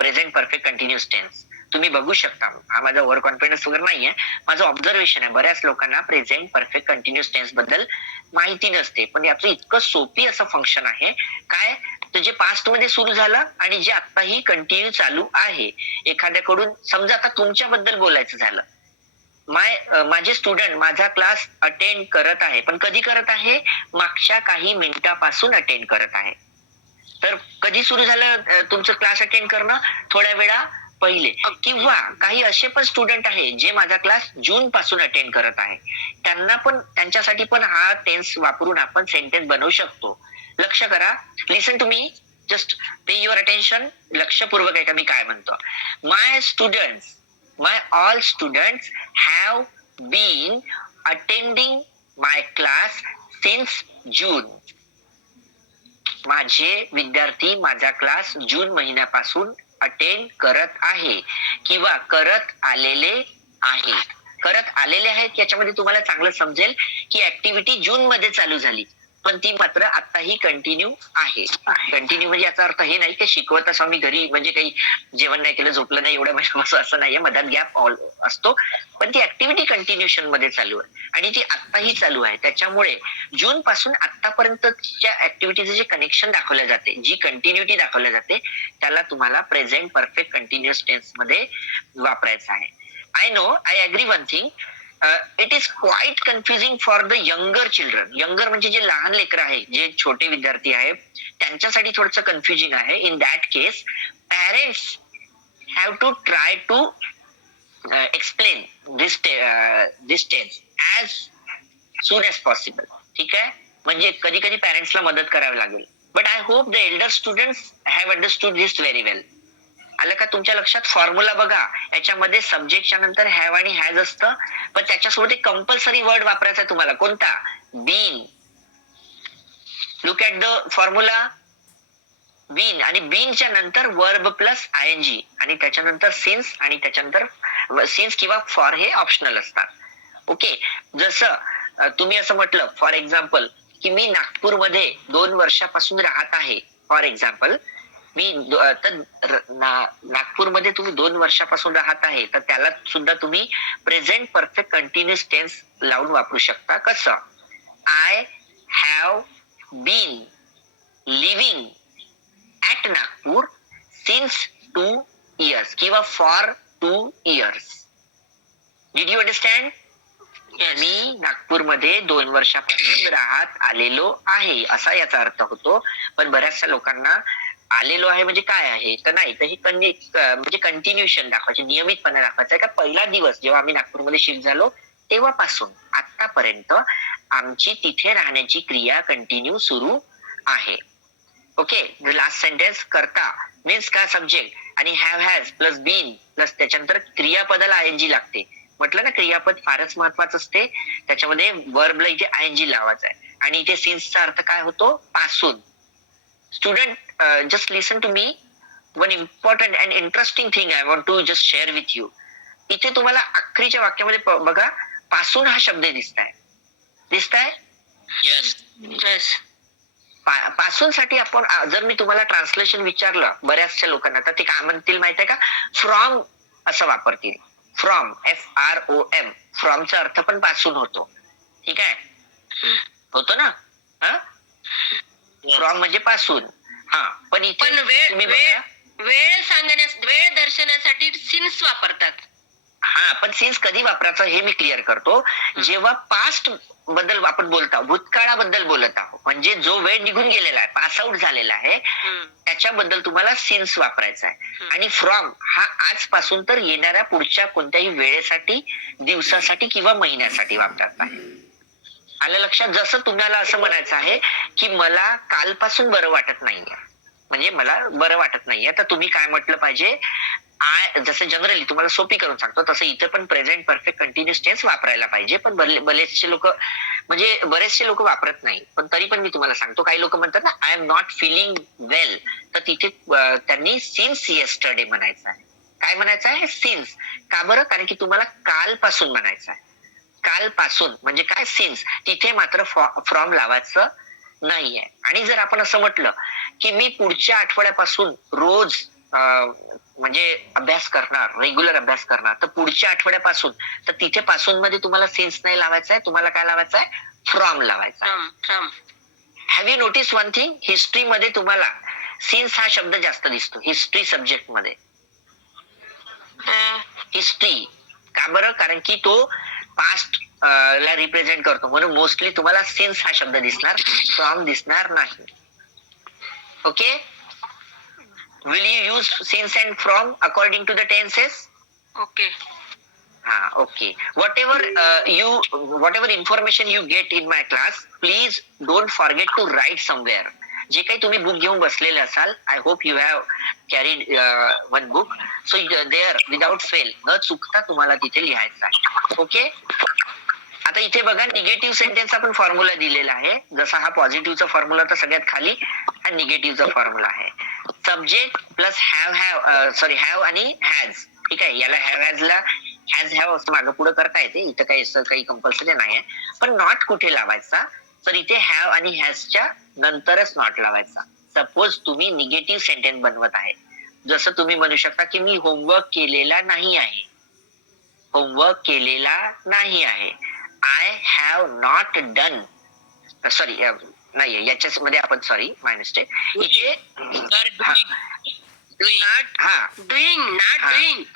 present perfect continuous tense. तुम्ही बघू शकता, हा माझा ओव्हर कॉन्फिडन्स वगैरे नाहीये, माझं ऑब्झर्वेशन आहे. बऱ्याच लोकांना प्रेझेंट परफेक्ट कंटिन्युअस टेन्स बद्दल माहिती नसते, पण याचं इतकं सोपी असं फंक्शन आहे. काय, तर जे पास्ट मध्ये सुरू झालं आणि जे आताही कंटिन्यू चालू आहे. एखाद्याकडून समजा आता तुमच्याबद्दल बोलायचं झालं, माझे स्टुडंट माझा क्लास अटेंड करत आहे, पण कधी करत आहे, मागच्या काही मिनिटापासून अटेंड करत आहे. तर कधी सुरू झालं तुमचं क्लास अटेंड करणं, थोड्या वेळा पहिले. किंवा काही असे पण स्टुडंट आहे जे माझा क्लास जून पासून अटेंड करत आहे, त्यांना पण, त्यांच्यासाठी पण हा टेन्स वापरून आपण सेंटेन्स बनवू शकतो. लक्ष करा, listen to me, just pay your attention. लक्षपूर्वक आहे का मी काय म्हणतो. My all students have been attending my class since June. माझे विद्यार्थी माझा क्लास जून महिन्यापासून अटेंड करत आहे किंवा करत आलेले आहे. करत आलेले आहेत याच्यामध्ये तुम्हाला चांगलं समजेल की ऍक्टिव्हिटी जून मध्ये चालू झाली, पण ती मात्र आताही कंटिन्यू आहे. कंटिन्यू म्हणजे याचा अर्थ हे नाही की शिकवत असं मी घरी म्हणजे काही जेवण नाही केलं, झोपलं नाही एवढ्या महिन्यापासून, असं नाहीये. मधात गॅप असतो, पण ती ऍक्टिव्हिटी कंटिन्युएशन मध्ये चालू आहे आणि ती आताही चालू आहे. त्याच्यामुळे जून पासून आतापर्यंतच्या ऍक्टिव्हिटीचं जे कनेक्शन दाखवलं जाते, जी कंटिन्युटी दाखवल्या जाते, त्याला तुम्हाला प्रेझेंट परफेक्ट कंटिन्युअस टेन्स मध्ये वापरायचं आहे. I know, I agree one thing, it is quite confusing for the younger children. Younger म्हणजे जे लहान लेकरं आहे, जे छोटे विद्यार्थी आहेत, त्यांच्यासाठी थोडंसं कन्फ्युजिंग आहे. In that case parents have to try to explain this tense as soon as possible. ठीक आहे, म्हणजे कधी कधी पॅरेंट्सला मदत करावी लागेल. But I hope the elder students have understood this very well. आलं का तुमच्या लक्षात? फॉर्म्युला बघा, याच्यामध्ये सब्जेक्टच्या नंतर हॅव आणि हॅज असतं, पण त्याच्यासोबत एक कंपल्सरी वर्ड वापरायचा आहे तुम्हाला. कोणता? Been. Look at the formula. Been, आणि बीनच्या नंतर वर्ब प्लस आयएनजी, आणि त्याच्यानंतर सिन्स, आणि त्याच्यानंतर सिन्स किंवा फॉर हे ऑप्शनल असतात. ओके, जसं तुम्ही असं म्हटलं फॉर एक्झाम्पल की मी नागपूरमध्ये 2 वर्षापासून राहत आहे. फॉर एक्झाम्पल नागपूरमध्ये तुम्ही 2 वर्षापासून राहत आहे, तर त्याला सुद्धा तुम्ही प्रेझेंट परफेक्ट कंटिन्युअस टेन्स लावून वापरू शकता. कसं? I have been living at Nagpur since 2 years किंवा for 2 years. Did you understand? मी नागपूरमध्ये 2 वर्षापासून राहत आलेलो आहे असा याचा अर्थ होतो. पण बऱ्याचशा लोकांना आलेलो आहे म्हणजे काय आहे तर नाही, तर हे म्हणजे कंटिन्युएशन दाखवायचे, नियमितपणे दाखवायचं आहे का पहिला दिवस जेव्हा आम्ही नागपूरमध्ये शिफ्ट झालो तेव्हापासून आतापर्यंत आमची तिथे राहण्याची क्रिया कंटिन्यू सुरू आहे. ओके. लास्ट सेंटेन्स करता मीन्स का सब्जेक्ट आणि have has plus been plus त्याच्यानंतर क्रियापदाला आयएनजी लागते. म्हटलं ना क्रियापद फारच महत्वाचं असते, त्याच्यामध्ये वर्बला इथे आयएनजी लावायचा आहे आणि इथे सिन्सचा अर्थ काय होतो? पासून. Student just listen to me, one important and interesting thing I want to just share with you. इथे तुम्हाला अखेरच्या वाक्यामध्ये बघा पासून हा शब्द दिसताय. येस. पासून साठी आपण जर मी तुम्हाला ट्रान्सलेशन विचारलं बऱ्याचशा लोकांना तर ते काय म्हणतील माहितीये का? फ्रॉम असं वापरतील. फ्रॉम FROM फ्रॉमचा अर्थ पण पासून होतो. ठीक आहे, होतो ना? फ्रॉम म्हणजे पासून. हा पण इथे पण तुम्ही बघा, वेळ दर्शनासाठी सिन्स वापरतात. हा पण सिन्स कधी वापरायचं हे मी क्लिअर करतो. जेव्हा पास्ट बद्दल आपण बोलतो, भूतकाळाबद्दल बोलत आहोत, म्हणजे जो वेळ निघून गेलेला आहे, पास आउट झालेला आहे, त्याच्याबद्दल तुम्हाला सिन्स वापरायचा आहे. आणि फ्रॉम हा आजपासून तर येणाऱ्या पुढच्या कोणत्याही वेळेसाठी, दिवसासाठी किंवा महिन्यासाठी वापरत आहे. आलं लक्षात? जसं तुम्हाला असं म्हणायचं आहे की मला कालपासून बरं वाटत नाहीये, म्हणजे मला बरं वाटत नाहीये, तर तुम्ही काय म्हटलं पाहिजे? जसं जनरली तुम्हाला सोपी करून सांगतो तसं इथे पण प्रेझेंट परफेक्ट कंटिन्युअस टेन्स वापरायला पाहिजे. पण बरेचसे लोक वापरत नाही. पण तरी पण मी तुम्हाला सांगतो, काही लोक म्हणतात ना I am not feeling well, तर तिथे त्यांनी सिन्स येस्टरडे म्हणायचं आहे. काय म्हणायचं आहे? सिन्स. का बरं? कारण की तुम्हाला कालपासून म्हणायचं आहे. कालपासून म्हणजे काय? सिन्स. तिथे मात्र फ्रॉम लावायचं नाहीये. आणि जर आपण असं म्हटलं की मी पुढच्या आठवड्यापासून रोज म्हणजे अभ्यास करणार, रेग्युलर अभ्यास करणार, तर पुढच्या आठवड्यापासून, तर तिथे पासून मध्ये तुम्हाला सिन्स नाही लावायचा आहे, तुम्हाला काय लावायचं आहे? फ्रॉम लावायचा. Have you notice one thing? History मध्ये तुम्हाला सिन्स हा शब्द जास्त दिसतो. हिस्ट्री सब्जेक्ट मध्ये हिस्ट्री. का बरं? कारण की तो पास्ट ला रिप्रेझेंट करतो, म्हणून मोस्टली तुम्हाला सिन्स हा शब्द दिसणार, फ्रॉम दिसणार नाही. Okay. Will you use since and from according to the tenses? Okay. Okay. Whatever information you get in my class, please don't forget to write somewhere. जे काही तुम्ही बुक घेऊन बसलेले असाल, I hope you have carried one book, so there without fail न चुकता तुम्हाला तिथे लिहायचं आहे. ओके. आता इथे बघा निगेटिव्ह सेंटेन्स आपण फॉर्म्युला दिलेला आहे. जसा हा पॉझिटिव्हचा फॉर्म्युला तर सगळ्यात खाली, हा निगेटिव्हचा फॉर्म्युला आहे. सब्जेक्ट प्लस हॅव आणि हॅज. ठीक आहे, याला हॅज हॅव असं मागं पुढे करता येते, इथं काही कंपल्सरी नाही आहे. पण नॉट कुठे लावायचा? तर इथे हॅव आणि हॅजच्या नंतरच नॉट लावायचा. सपोज तुम्ही निगेटिव्ह सेंटेन्स बनवत आहे, जसं तुम्ही म्हणू शकता की मी होमवर्क केलेला नाही आहे. होमवर्क केलेला नाही आहे. I have not done. Sorry नाही, याच्याच मध्ये आपण सॉरी माय मिस्टेक. इथे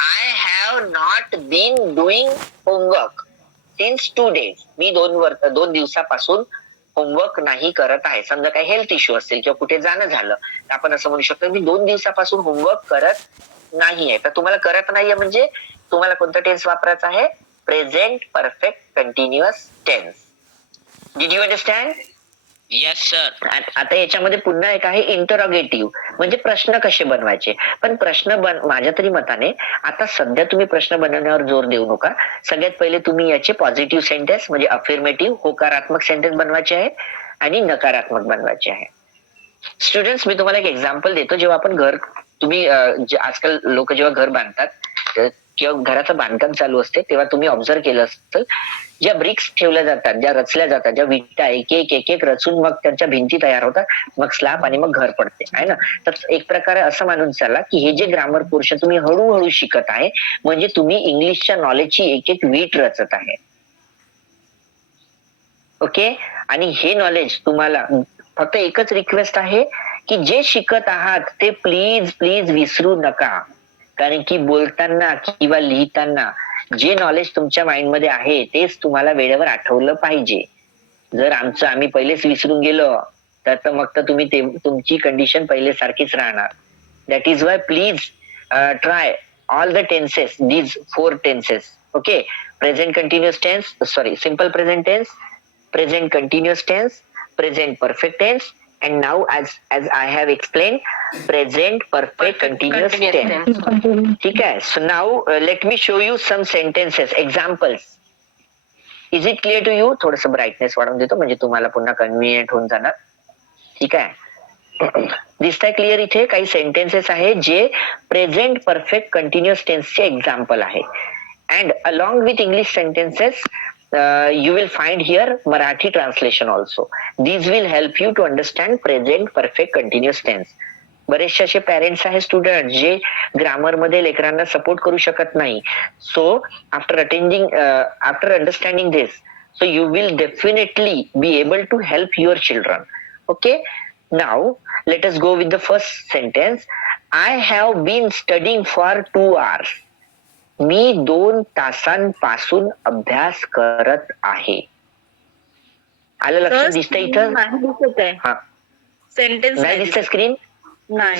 I have not been doing homework since 2 days. मी 2 दिवसापासून होमवर्क नाही करत आहे. समजा काही हेल्थ इश्यू असेल किंवा कुठे जाणं झालं, तर आपण असं म्हणू शकतो मी 2 दिवसापासून होमवर्क करत नाहीये. तर तुम्हाला करत नाहीये म्हणजे तुम्हाला कोणतं टेन्स वापरायचं आहे? Present perfect continuous tense. Did you understand? Yes sir. आता याच्यामध्ये पुन्हा एक आहे इंटरोगेटिव्ह, म्हणजे प्रश्न कसे बनवायचे. पण माझ्या तरी मताने आता सध्या तुम्ही प्रश्न बनवण्यावर जोर देऊ नका. सगळ्यात पहिले तुम्ही याचे पॉझिटिव्ह सेंटेन्स म्हणजे अफर्मेटिव्ह होकारात्मक सेंटेन्स बनवायचे आहेत आणि नकारात्मक बनवायचे आहे. स्टुडंट्स, मी तुम्हाला एक एक्झाम्पल देतो. जेव्हा आपण तुम्ही आजकाल लोक जेव्हा घर बांधतात, किंवा घराचं बांधकाम चालू असते तेव्हा तुम्ही ऑब्झर्व केलं असेल, ज्या ब्रिक्स ठेवल्या जातात, ज्या रचल्या जातात, ज्या विटा एक एक रचून मग त्यांच्या भिंती तयार होतात, मग स्लॅब आणि मग घर पडते आहे ना. तर एक प्रकारे असं मानून चालला की हे जे ग्रामर पोर्शन तुम्ही हळूहळू शिकत आहे म्हणजे तुम्ही इंग्लिशच्या नॉलेजची एक एक वीट रचत आहे. ओके. आणि हे नॉलेज तुम्हाला फक्त एकच रिक्वेस्ट आहे की जे शिकत आहात ते प्लीज प्लीज विसरू नका, कारण की बोलताना किंवा लिहिताना जे नॉलेज तुमच्या माइंड मध्ये आहे तेच तुम्हाला वेळेवर आठवलं पाहिजे. जर आम्ही पहिलेच विसरून गेलो तर मग तर तुम्ही तुमची कंडिशन पहिले सारखीच राहणार. That is why please try all the tenses, these 4 tenses. Okay. Present continuous tense, sorry simple present tense, present continuous tense, present perfect tense, and now as I have explained, present perfect continuous tense. ठीक आहे. So now let me show you some sentences, examples. Is it clear to you? थोडस brightness वाढवून देतो म्हणजे तुम्हाला पुन्हा convenient होऊन जाणार. ठीक आहे. दिसतंय क्लिअर? इथे काही सेंटेन्सेस आहे जे प्रेझेंट परफेक्ट कंटिन्युअस टेन्सचे एक्झाम्पल आहे. And along with English sentences you will find here Marathi translation also. These will help you to understand present perfect continuous tense. बरेचसे असे पेरेंट्स आहे स्टुडंट जे ग्रामर मध्ये लेकरांना सपोर्ट करू शकत नाही. So after understanding this, so you will definitely be able to help your children. Okay. Now let us go with the first sentence. I have been studying for 2 hours. मी 2 तासांपासून अभ्यास करत आहे. आलं लक्षात? दिसतंय इथं? हा. सेंटेन्स नाही दिसत स्क्रीन? नाही.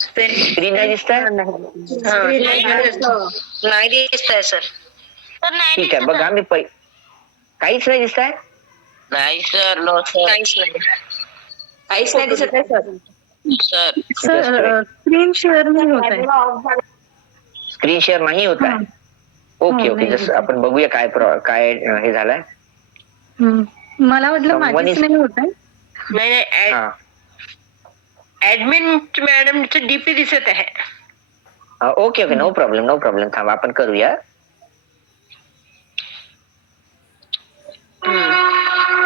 स्क्रीन नाही दिसत? नाही दिसतंय सर. ठीक आहे. बघा मी काहीच नाही दिसत आहे? नाही सर. No sir. काहीच नाही दिसत आहे सर. स्क्रीन शेअर नाही होत आहे. स्क्रीन शेअर नाही होत आहे? Okay okay. जसं आपण बघूया काय हे झालंय. मला वाटलं माझीच नाही होत आहे. नाही. ऍडमिन मॅडमचं डीपी दिसत आहे. Okay okay. No problem. थांबा आपण करूया.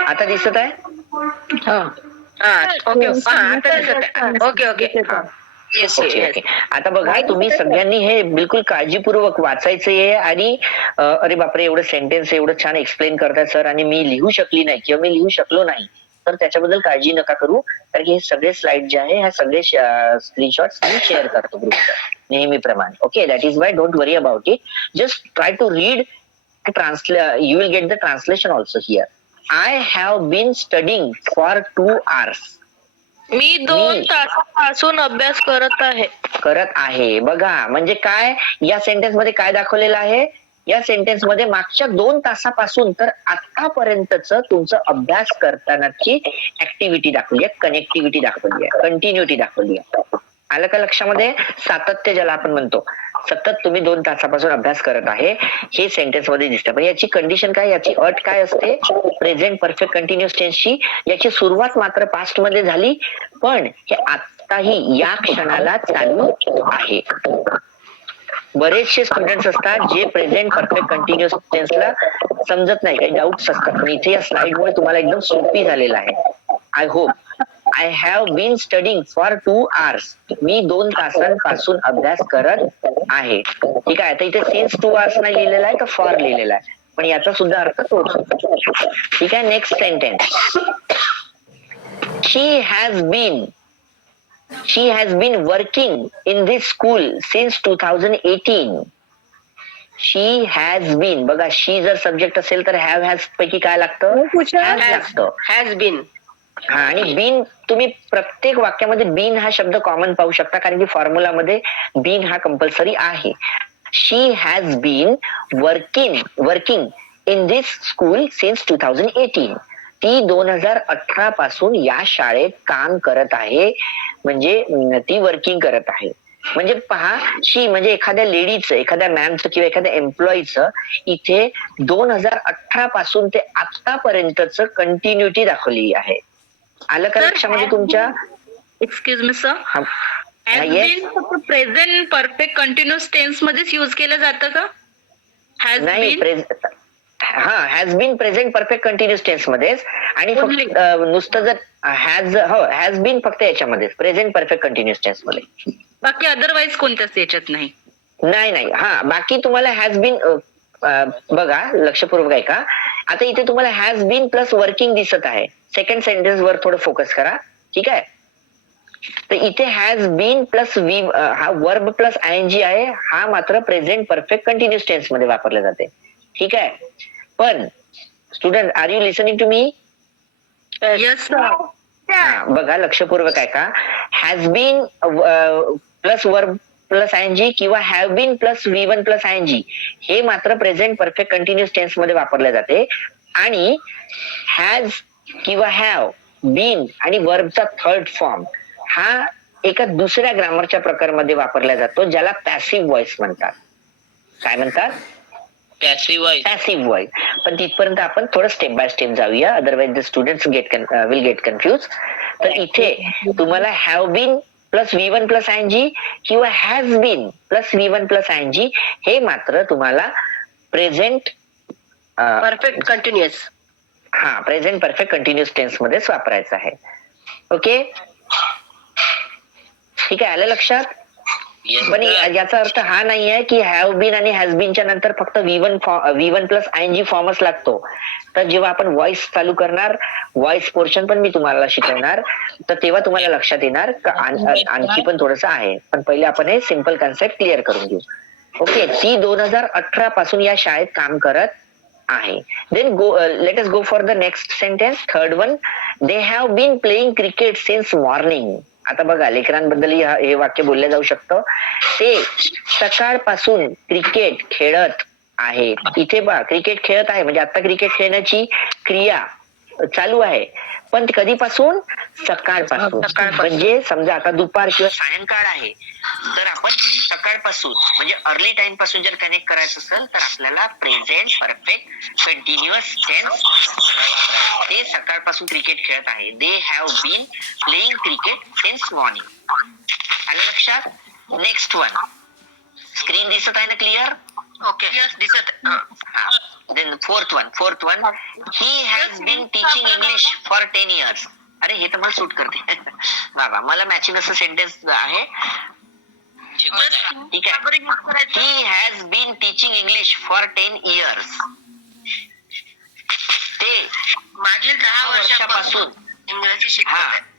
आता दिसत आहे? ओके. आता बघा तुम्ही सगळ्यांनी हे बिलकुल काळजीपूर्वक वाचायचंय. आणि अरे बापरे एवढं सेंटेन्स एवढं छान एक्सप्लेन करताय सर आणि मी लिहू शकली नाही किंवा मी लिहू शकलो नाही, तर त्याच्याबद्दल काळजी नका करू, कारण की हे सगळे स्लाइड जे आहे ह्या सगळे स्क्रीनशॉट्स मी शेअर करतो ग्रुपवर नेहमीप्रमाणे. Okay. That is why don't worry about it. Just try to read, you will get the translation also here. I have been studying for 2 hours. मी 2 तासापासून अभ्यास करत आहे. बघा म्हणजे काय या सेंटेन्स मध्ये काय दाखवलेलं आहे? या सेंटेन्स मध्ये मागच्या 2 तासापासून तर आतापर्यंतच तुमचं अभ्यास करतानाची ऍक्टिव्हिटी दाखवली आहे, कनेक्टिव्हिटी दाखवली आहे, कंटिन्युटी दाखवली आहे. आलं का लक्षामध्ये? सातत्य ज्याला आपण म्हणतो, सतत तुम्ही 2 तासापासून अभ्यास करत आहे हे सेंटेन्स मध्ये दिसतं. पण याची कंडिशन काय, याची अट काय असते? प्रेझेंट परफेक्ट कंटिन्युअस टेन्सची याची सुरुवात मात्र पास्ट मध्ये झाली, पण हे आताही या क्षणाला चालू आहे. बरेचसे स्टुडंट्स असतात जे प्रेझेंट परफेक्ट कंटिन्युअस टेन्सला समजत नाही, काही डाऊट्स असतात, पण इथे या स्लाइड मुळे तुम्हाला एकदम सोपी झालेलं आहे. I hope. I have been studying for 2 hours. मी 2 तासांपासून अभ्यास करत आहे. ठीक आहे. आता इथे सिन्स 2 hours नाही लिहिलेला आहे तर फॉर लिहिलेला आहे, पण याचा सुद्धा अर्थ तोच. ठीक आहे. Next sentence. She has been working in this school since 2018. She has been. बघा शी जर सब्जेक्ट असेल तर हॅज पैकी काय लागतं? हॅज लागतं. Has been. हा. आणि बीन तुम्ही प्रत्येक वाक्यामध्ये बीन हा शब्द कॉमन पाहू शकता, कारण की फॉर्म्युलामध्ये बीन हा कंपल्सरी आहे. She has been working in this school since 2018. ती 2018 पासून या शाळेत काम करत आहे, म्हणजे ती वर्किंग करत आहे. म्हणजे पहा, शी म्हणजे एखाद्या लेडीचं, एखाद्या मॅमचं किंवा एखाद्या एम्प्लॉईचं इथे 2018 पासून ते आतापर्यंतच कंटिन्युटी दाखवली आहे. आलं का लक्षामध्ये तुमच्या? Excuse me sir. Present perfect continuous tense मध्येच युज केलं जातं का? हॅज नाही been has been present perfect continuous tense मध्येच आणि फक्त नुसतं जर हॅज बीन फक्त याच्यामध्ये प्रेझेंट परफेक्ट कंटिन्युअस टेन्स मध्ये. बाकी अदरवाईज कोणत्याच याच्यात नाही. नाही बाकी तुम्हाला हॅज बीन बघा लक्षपूर्वक आहे का. आता इथे तुम्हाला हॅज बीन प्लस वर्किंग दिसत आहे. सेकंड सेंटेन्स वर थोडं फोकस करा. ठीक आहे. तर इथे हॅज बीन प्लस हा वर्ब प्लस आयएनजी आहे. हा मात्र प्रेझेंट परफेक्ट कंटिन्युअस टेन्स मध्ये वापरले जाते. ठीक आहे. पण student are you listening to me? Yes बघा लक्षपूर्वक आहे का. Has been plus verb plus ING किंवा have been plus V1 plus ING हे मात्र प्रेझेंट परफेक्ट कंटिन्युअस टेन्स मध्ये वापरले जाते. आणि हॅज किंवा हॅव बीन आणि वर्बचा थर्ड फॉर्म हा एका दुसऱ्या ग्रामरच्या प्रकारमध्ये वापरला जातो ज्याला पॅसिव्ह व्हॉइस म्हणतात. काय म्हणतात? Passive voice. पण तिथपर्यंत आपण थोडं स्टेप बाय स्टेप जाऊया. Otherwise the students will get confuse. तर इथे तुम्हाला have been plus V1 plus ING किंवा has been plus V1 plus ING हे मात्र तुम्हाला present perfect continuous present perfect continuous tense मध्येच वापरायचं आहे. ओके. ठीक आहे. आलं लक्षात? पण याचा अर्थ हा नाही आहे की हॅव बीन आणि हॅज बीनच्या नंतर फक्त V1 प्लस आयएनजी फॉर्मच लागतो. तर जेव्हा आपण व्हॉइस चालू करणार व्हॉइस पोर्शन पण मी तुम्हाला शिकवणार तर तेव्हा तुम्हाला लक्षात येणार आणखी पण थोडस आहे. पण पहिले आपण हे सिम्पल कन्सेप्ट क्लिअर करून घेऊ. ओके. ती 2018 पासून या शाळेत काम करत आहे. Then let us go for the next sentence. Third one. They have been playing cricket since morning. आता बघा लेकरांबद्दल हे वाक्य बोललं जाऊ शकतं. ते सकाळपासून क्रिकेट खेळत आहे. इथे बघा क्रिकेट खेळत आहे म्हणजे आता क्रिकेट खेळण्याची क्रिया चालू आहे. पण कधीपासून? सकाळपासून. म्हणजे समजा आता दुपार किंवा सायंकाळ आहे तर आपण सकाळपासून म्हणजे अर्ली टाइम पासून जर कनेक्ट करायचं असेल तर आपल्याला प्रेझेंट परफेक्ट कंटिन्युअस टेन्स ते सकाळपासून क्रिकेट खेळत आहे. They have been playing cricket since morning. आलं लक्षात? Next one. स्क्रीन दिसत आहे ना क्लिअर? ओके. यस दिसत. Then fourth one. He has been teaching English for 10 years. अरे हे तर मला सूट करते. बाबा मला मॅचिंग असं सेंटेन्स आहे. ठीक आहे. He has been teaching English for 10 years. ते मागील 10 वर्षापासून इंग्रजी शिकवत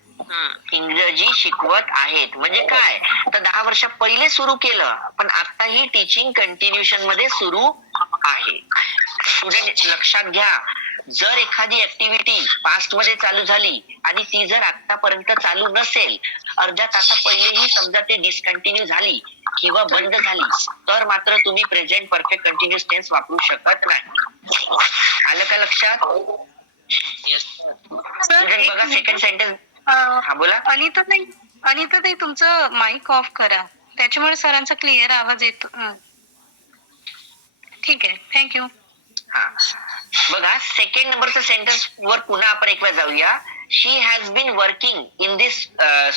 इंग्रजी शिकवत आहेत. म्हणजे काय तर 10 वर्ष पहिले सुरू केलं पण आता ही टीचिंग कंटिन्युएशन मध्ये सुरू आहे. स्टुडंट लक्षात घ्या. जर एखादी ऍक्टिव्हिटी पास्ट मध्ये चालू झाली आणि ती जर आतापर्यंत चालू नसेल अर्ध्या तासा पहिलेही समजा ते डिस्कंटिन्यू झाली किंवा बंद झाली तर मात्र तुम्ही प्रेझेंट परफेक्ट कंटिन्युअस टेन्स वापरू शकत नाही. आलं का लक्षात? स्टुडंट बघा सेकंड सेंटेन्स. हा बोला. अनिता ताई तुमचं माईक ऑफ करा त्याच्यामुळे सरांचा क्लिअर आवाज येतो. ठीक आहे. थँक्यू. हा बघा सेकंड नंबरचं सेंटेन्स वर पुन्हा आपण एक वेळा जाऊया. She has been working in this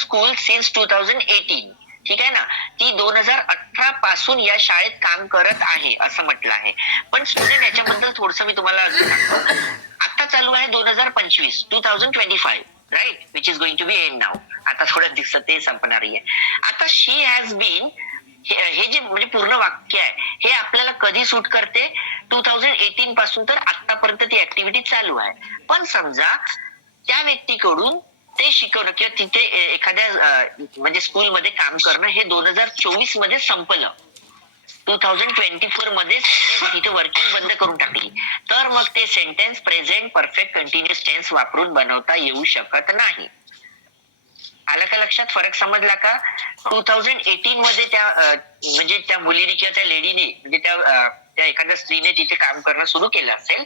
school since 2018. ठीक आहे ना. ती 2018 पासून या शाळेत काम करत आहे असं म्हटलं आहे. पण स्टुडंट याच्याबद्दल थोडस मी तुम्हाला अजून सांगतो. आता चालू आहे 2025 2025 right which is going to be end now. आता थोडं दिवसात ते संपणार आहे. आता शी हॅज बीन हे जे म्हणजे पूर्ण वाक्य आहे हे आपल्याला कधी सूट करते 2018 पासून तर आतापर्यंत ती ऍक्टिव्हिटी चालू आहे. पण समजा त्या व्यक्तीकडून ते शिकवणं किंवा तिथे एखाद्या म्हणजे स्कूलमध्ये काम करणं हे 2024 मध्ये संपलं. 2024 मध्ये तिथे वर्किंग बंद करून टाकली तर मग ते sentence present perfect continuous tense वापरून बनवता येऊ शकत नाही. आलं का लक्षात? फरक समजला का? 2018 मध्ये त्या म्हणजे त्या मुलीने किंवा त्या लेडीने म्हणजे त्या एखाद्या स्त्रीने तिथे काम करणं सुरू केलं असेल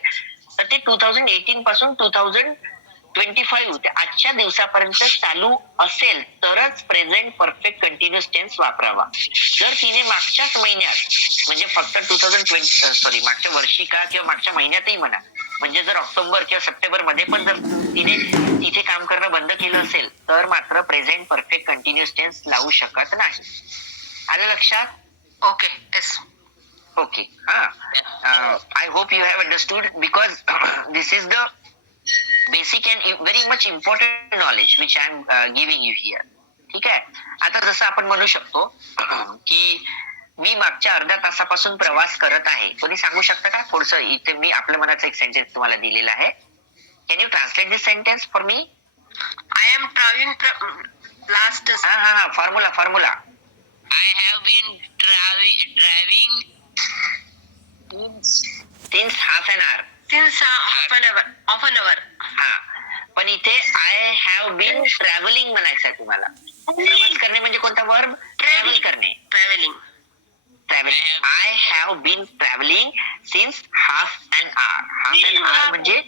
तर ते 2018 पासून 2025 ते आजच्या दिवसापर्यंत चालू असेल तरच प्रेझेंट परफेक्ट कंटिन्युअस टेन्स वापरावा. जर तिने मागच्याच महिन्यात म्हणजे फक्त मागच्या वर्षी का किंवा मागच्या महिन्यातही म्हणा म्हणजे जर ऑक्टोबर किंवा सप्टेंबर मध्ये पण जर तिने तिथे काम करणं बंद केलं असेल तर मात्र प्रेझेंट परफेक्ट कंटिन्युअस टेन्स लावू शकत नाही. आलं लक्षात? Okay. Yes. Okay. I hope you have understood because this is the basic and very much important knowledge which I am giving you here. ठीक आहे. आता जसं आपण म्हणू शकतो की मी मागच्या अर्ध्या तासापासून प्रवास करत आहे. कोणी सांगू शकता का? थोडंसं इथे मी आपल्या मनाचं एक सेंटेन्स तुम्हाला दिलेला आहे. Can you translate this sentence for me? I am traveling last. हा formula. I have been driving since half an our. since half an hour. हा, पण इथे आय हॅव बीन ट्रॅव्हलिंग म्हणायचं आहे तुम्हाला. प्रवास करणे म्हणजे कोणता वर्ब? ट्रॅव्हल करणे. Traveling. Travelling. I have been travelling since half an hour म्हणजे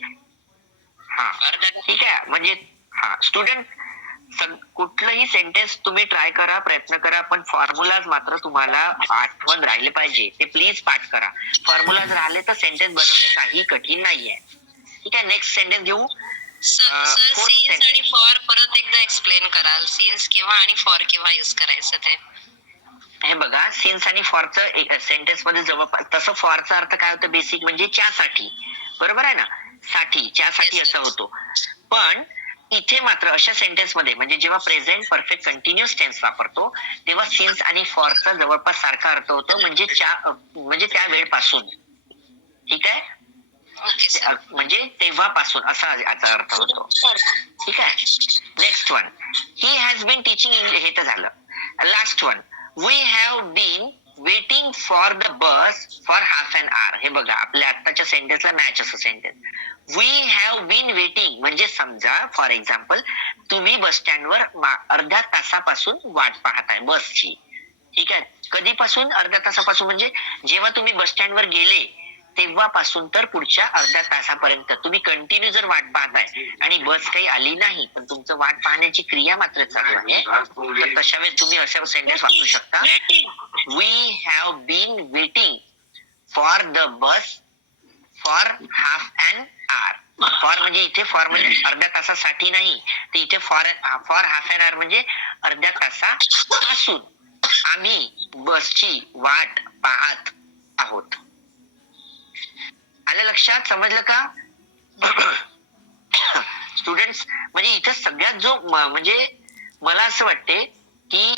हा, ठीक आहे. म्हणजे हा स्टुडंट कुठलंही सेंटेन्स तुम्ही ट्राय करा, प्रयत्न करा, पण फॉर्म्युलाज मात्र तुम्हाला आठवण राहिले पाहिजे. ते प्लीज पाठ करा. फॉर्म्युलाज राहिले तर सेंटेन्स बनवणे काही कठीण नाहीये. ठीक आहे. नेक्स्ट सेंटेन्स घेऊ. Sir fourth scenes sentence. आणि फॉर परत एकदा एक्सप्लेन कराल. सीन्स केव्हा आणि फॉर केव्हा युज करायचं ते? हे बघा, सिन्स आणि फॉरचं सेंटेन्स मध्ये जवळपास तसं फॉरचा अर्थ काय होतं? बेसिक म्हणजे च्यासाठी. बरोबर आहे ना? साठी, च्यासाठी असं होतो. पण इथे मात्र अशा सेंटेन्स मध्ये म्हणजे जेव्हा प्रेझेंट परफेक्ट कंटिन्युअस टेन्स वापरतो तेव्हा सिन्स आणि फॉरचा जवळपास सारखा अर्थ होतो, म्हणजे म्हणजे त्या वेळपासून. ठीक आहे. Okay sir. म्हणजे तेव्हापासून असा याचा अर्थ होतो. ठीक आहे. Next one, he has been teaching English. हे तर झालं. Last one, we have been waiting for the bus for half an hour. हे बघा, आपल्या आत्ताच्या सेंटेन्सला मॅच असं sentence. We have been waiting म्हणजे समजा फॉर एक्झाम्पल तुम्ही बस स्टँडवर अर्ध्या तासापासून वाट पाहताय बसची. ठीक आहे. कधीपासून? अर्ध्या तासापासून म्हणजे जेव्हा तुम्ही बस स्टँडवर गेले तेव्हापासून तर पुढच्या अर्ध्या तासापर्यंत तुम्ही कंटिन्यू जर वाट पाहताय आणि बस काही आली नाही पण तुमचं वाट पाहण्याची क्रिया मात्र चालू आहे, तर तशा वेळेस तुम्ही अशा सेंटेन्स वापरू शकता. We have been waiting for the bus for half an hour. For म्हणजे इथे फॉर म्हणजे अर्ध्या तासासाठी नाही, तर इथे फॉर हाफ एन आवर म्हणजे अर्ध्या तासापासून आम्ही बसची वाट पाहत आहोत. आलं लक्षात? समजलं का? स्टुडंट्स, म्हणजे इथे सगळ्यात जो म्हणजे मला असं वाटते की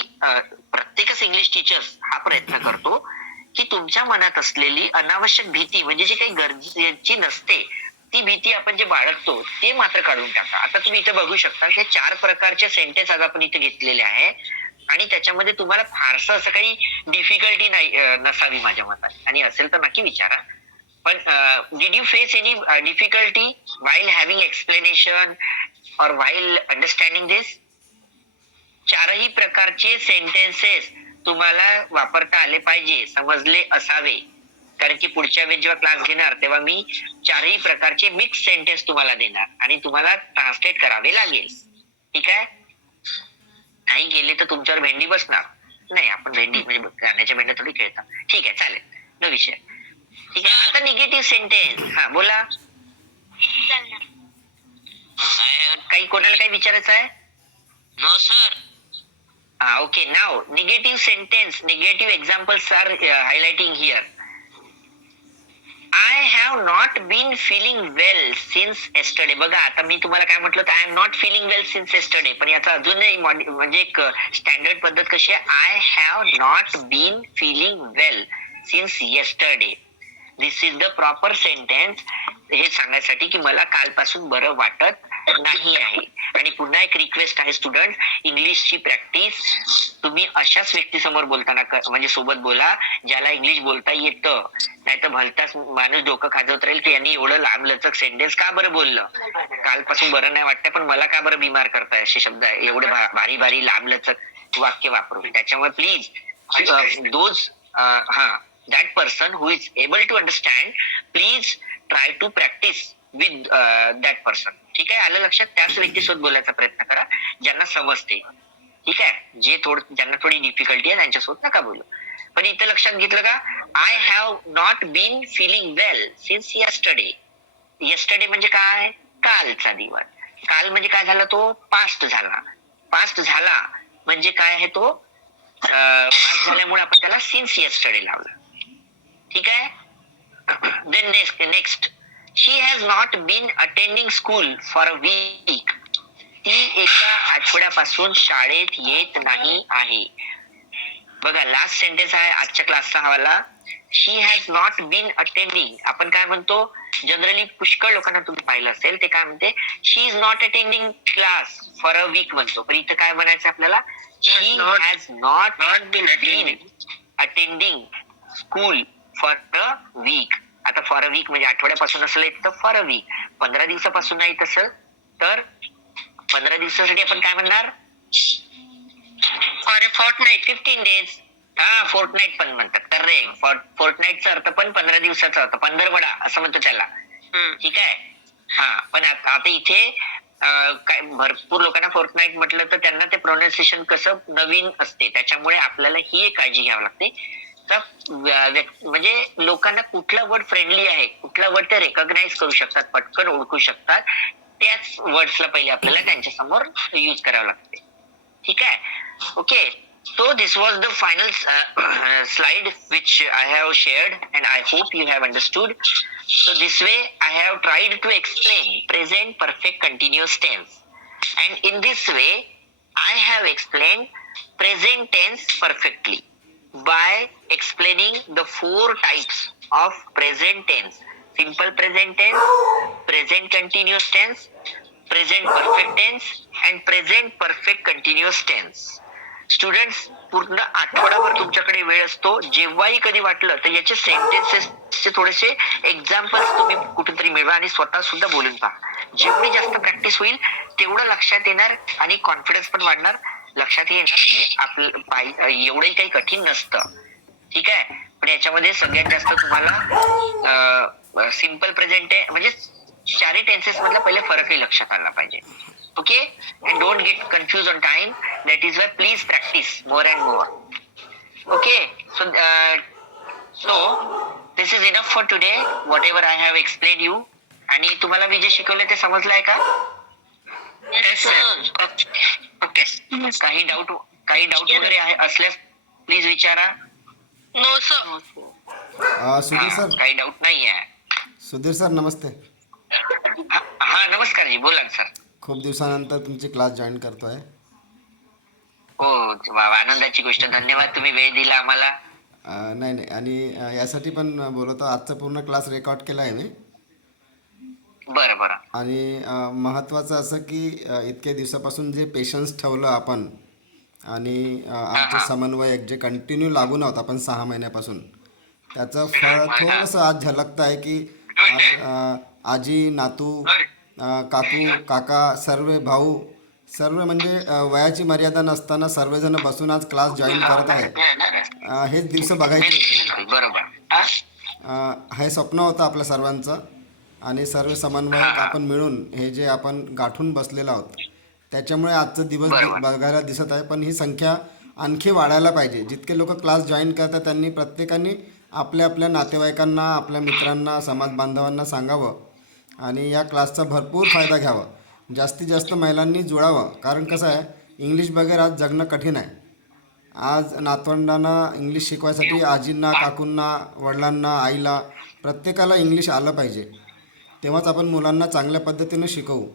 प्रत्येकच इंग्लिश टीचर्स हा प्रयत्न करतो की तुमच्या मनात असलेली अनावश्यक भीती म्हणजे जी काही गरजेची नसते ती भीती आपण जे बाळगतो ते मात्र काढून टाका. आता तुम्ही इथे बघू शकता की 4 प्रकारचे सेंटेन्स आज आपण इथे घेतलेले आहे आणि त्याच्यामध्ये तुम्हाला फारसं असं काही डिफिकल्टी नाही नसावी माझ्या मताने, आणि असेल तर नक्की विचारा. पण did you face any difficulty while having explanation or while understanding this? 4ही प्रकारचे सेंटेन्सेस तुम्हाला वापरता आले पाहिजे, समजले असावे, कारण की पुढच्या वेळेस जेव्हा क्लास घेणार तेव्हा मी 4ही प्रकारचे मिक्स सेंटेन्स तुम्हाला देणार आणि तुम्हाला ट्रान्सलेट करावे लागेल. ठीक आहे. नाही गेले तर तुमच्यावर भेंडी बसणार. नाही, आपण भेंडी म्हणजे गाण्याच्या भेंड्या थोडी खेळतात. ठीक आहे, चालेल, न विषय. ठीक आहे. आता निगेटिव्ह सेंटेन्स. हा बोला. काही कोणाला काही विचारायचं आहे? No sir. Okay, now negative sentence, negative examples are highlighting here. I have not been feeling well since yesterday. बघा, आता मी तुम्हाला काय म्हटलं तर I am not feeling well since yesterday, पण याचा अजूनही म्हणजे एक स्टँडर्ड पद्धत कशी आहे? I have not been feeling well since yesterday. This is the proper sentence. हे सांगण्यासाठी की मला कालपासून बरं वाटत नाही आहे. आणि पुन्हा एक रिक्वेस्ट आहे स्टुडंट, इंग्लिशची प्रॅक्टिस तुम्ही अशाच व्यक्तीसमोर बोलताना म्हणजे सोबत बोला ज्याला इंग्लिश बोलता येतं, नाही तर भलताच माणूस डोकं खाजवत राहील की यांनी एवढं लांबलचक सेंटेन्स का बरं बोललं, कालपासून बरं नाही वाटतं पण मला का बरं बिमार करताय, असे शब्द आहे एवढे भारी भारी लांबलचक वाक्य वापरून. त्याच्यामुळे please those that person who is able to understand, please try to practice with that person. ठीक आहे. आलं लक्षात? त्याच व्यक्तीसोबत बोलायचा प्रयत्न करा ज्यांना समजते. ठीक आहे. ज्यांना थोडी डिफिकल्टी आहे त्यांच्यासोबत नका बोलू. पण इथं लक्षात घेतलं का? I have not been feeling well since yesterday. Yesterday म्हणजे काय, कालचा दिवस. काल म्हणजे काय झाला, तो पास्ट झाला. पास्ट झाला म्हणजे काय आहे, तो पास्ट झाल्यामुळे आपण त्याला सिन्स येस्टरडे लावलं. ठीक आहे. Then next, she has not been attending school for a week. ती एका आठवड्यापासून शाळेत येत नाही आहे. बघा, लास्ट सेंटेन्स आहे आजच्या क्लासचा हवाला. शी हॅज नॉट बीन अटेंडिंग. आपण काय म्हणतो, जनरली पुष्कळ लोकांना तुम्ही पाहिलं असेल, ते काय म्हणते, she is not attending class for a week म्हणतो. पण इथं काय म्हणायचं आपल्याला, she has not been attending school for a week. आता फॉर अ वीक म्हणजे आठवड्यापासून असेल तर फॉर अ वीक. 15 दिवसापासून नाही तसं तर 15 दिवसासाठी आपण काय म्हणणार, फॉर अ फोर्टनाईट, 15 डेज. हा, फोर्टनाईट पण म्हणतात. करेक्ट. फोर्टनाईटचा अर्थ पण 15 दिवसाचा अर्थ, पंधरवडा असं म्हणतो त्याला. ठीक आहे. हा, पण आता इथे काय भरपूर लोकांना फोर्टनाईट म्हटलं तर त्यांना ते प्रोनाउन्सिएशन कसं नवीन असते, त्याच्यामुळे आपल्याला ही एक काळजी घ्यावी लागते. तर म्हणजे लोकांना कुठला वर्ड फ्रेंडली आहे, कुठला वर्ड ते रेकॉग्नाइज करू शकतात, पटकन ओळखू शकतात, त्याच वर्ड्सला पहिले आपल्याला त्यांच्या समोर युज करावं लागते. ठीक आहे. Okay, so this was the final slide which I have shared and I hope you have understood. So this way I have tried to explain present perfect continuous tense, and in this way I have explained present tense perfectly by explaining the 4 types of present tense: simple present tense, present continuous tense, present perfect tense and present perfect continuous tense. Students, पूर्ण आठवडाभर तुमच्याकडे वेळ असतो. जेव्हाही कधी वाटलं तर याचे सेंटेन्सेसचे थोडेसे एक्झाम्पल्स तुम्ही कुठून तरी मिळवा आणि स्वतः सुद्धा बोलून पहा. जेवढी जास्त प्रॅक्टिस होईल तेवढं लक्षात येणार आणि कॉन्फिडन्स पण वाढणार. लक्षात येणार की आपलं एवढंही काही कठीण नसतं. ठीक आहे. पण याच्यामध्ये सगळ्यात जास्त तुम्हाला सिम्पल प्रेझेंट म्हणजे 4 टेन्सेस मधला पहिले फरकही लक्षात आला पाहिजे. Okay, and don't get confused on time. That is why please practice more and more. Okay, so this is enough for today. Whatever I have explained you. आणि तुम्हाला मी जे शिकवले ते समजलंय का? Yes, sir. ओके. काही डाऊट वगैरे आहे असल्यास प्लीज विचारा. No, sir. सुधीर सर. काही डाऊट नाही आहे. सुधीर सर नमस्ते. हा, नमस्कार जी, बोला सर. खूप दिवसानंतर तुमची क्लास जॉईन करतोय. हो, आनंदाची गोष्ट. धन्यवाद, तुम्ही वेळ दिला आम्हाला. नाही आणि यासाठी पण बोलतो, आजचा पूर्ण क्लास रेकॉर्ड केला आहे मी. बरं. आणि महत्त्वाचं असं की इतक्या दिवसापासून जे पेशन्स ठेवलं आपण आणि आमचे समन्वयक जे कंटिन्यू लागून आहोत आपण 6 महिन्यापासून, त्याचं फळ थोडंसं आज झलकतं आहे की आज आजी, नातू, काकू, काका, सर्व भाऊ, सर्व म्हणजे वयाची मर्यादा नसताना सर्वजण बसून आज क्लास जॉईन करत आहे. हेच दिवस बघायचे. बरोबर. हे स्वप्न होतं आपल्या सर्वांचं आणि सर्व समन्वयक आपण मिळून हे जे आपण गाठून बसलेलो आहोत त्याच्यामुळे आजचा दिवस बघायला दिसत आहे. पण ही संख्या आणखी वाढायला पाहिजे. जितके लोक क्लास जॉईन करतात त्यांनी प्रत्येकाने आपल्या आपल्या नातेवाईकांना, आपल्या मित्रांना, समाज बांधवांना सांगावं आणि या क्लासचा भरपूर फायदा घ्यावा. जास्तीत जास्त महिलांनी जुळावं. कारण कसं आहे, इंग्लिश बगैर आज जगणं कठीण आहे. आज नातवंडांना इंग्लिश शिकवायसाठी आजींना, काकूंना, वडिलांना, आईला प्रत्येकाला इंग्लिश आलं पाहिजे. तेव्हाच आपण मुलांना चांगल्या पद्धतीनं शिकवू.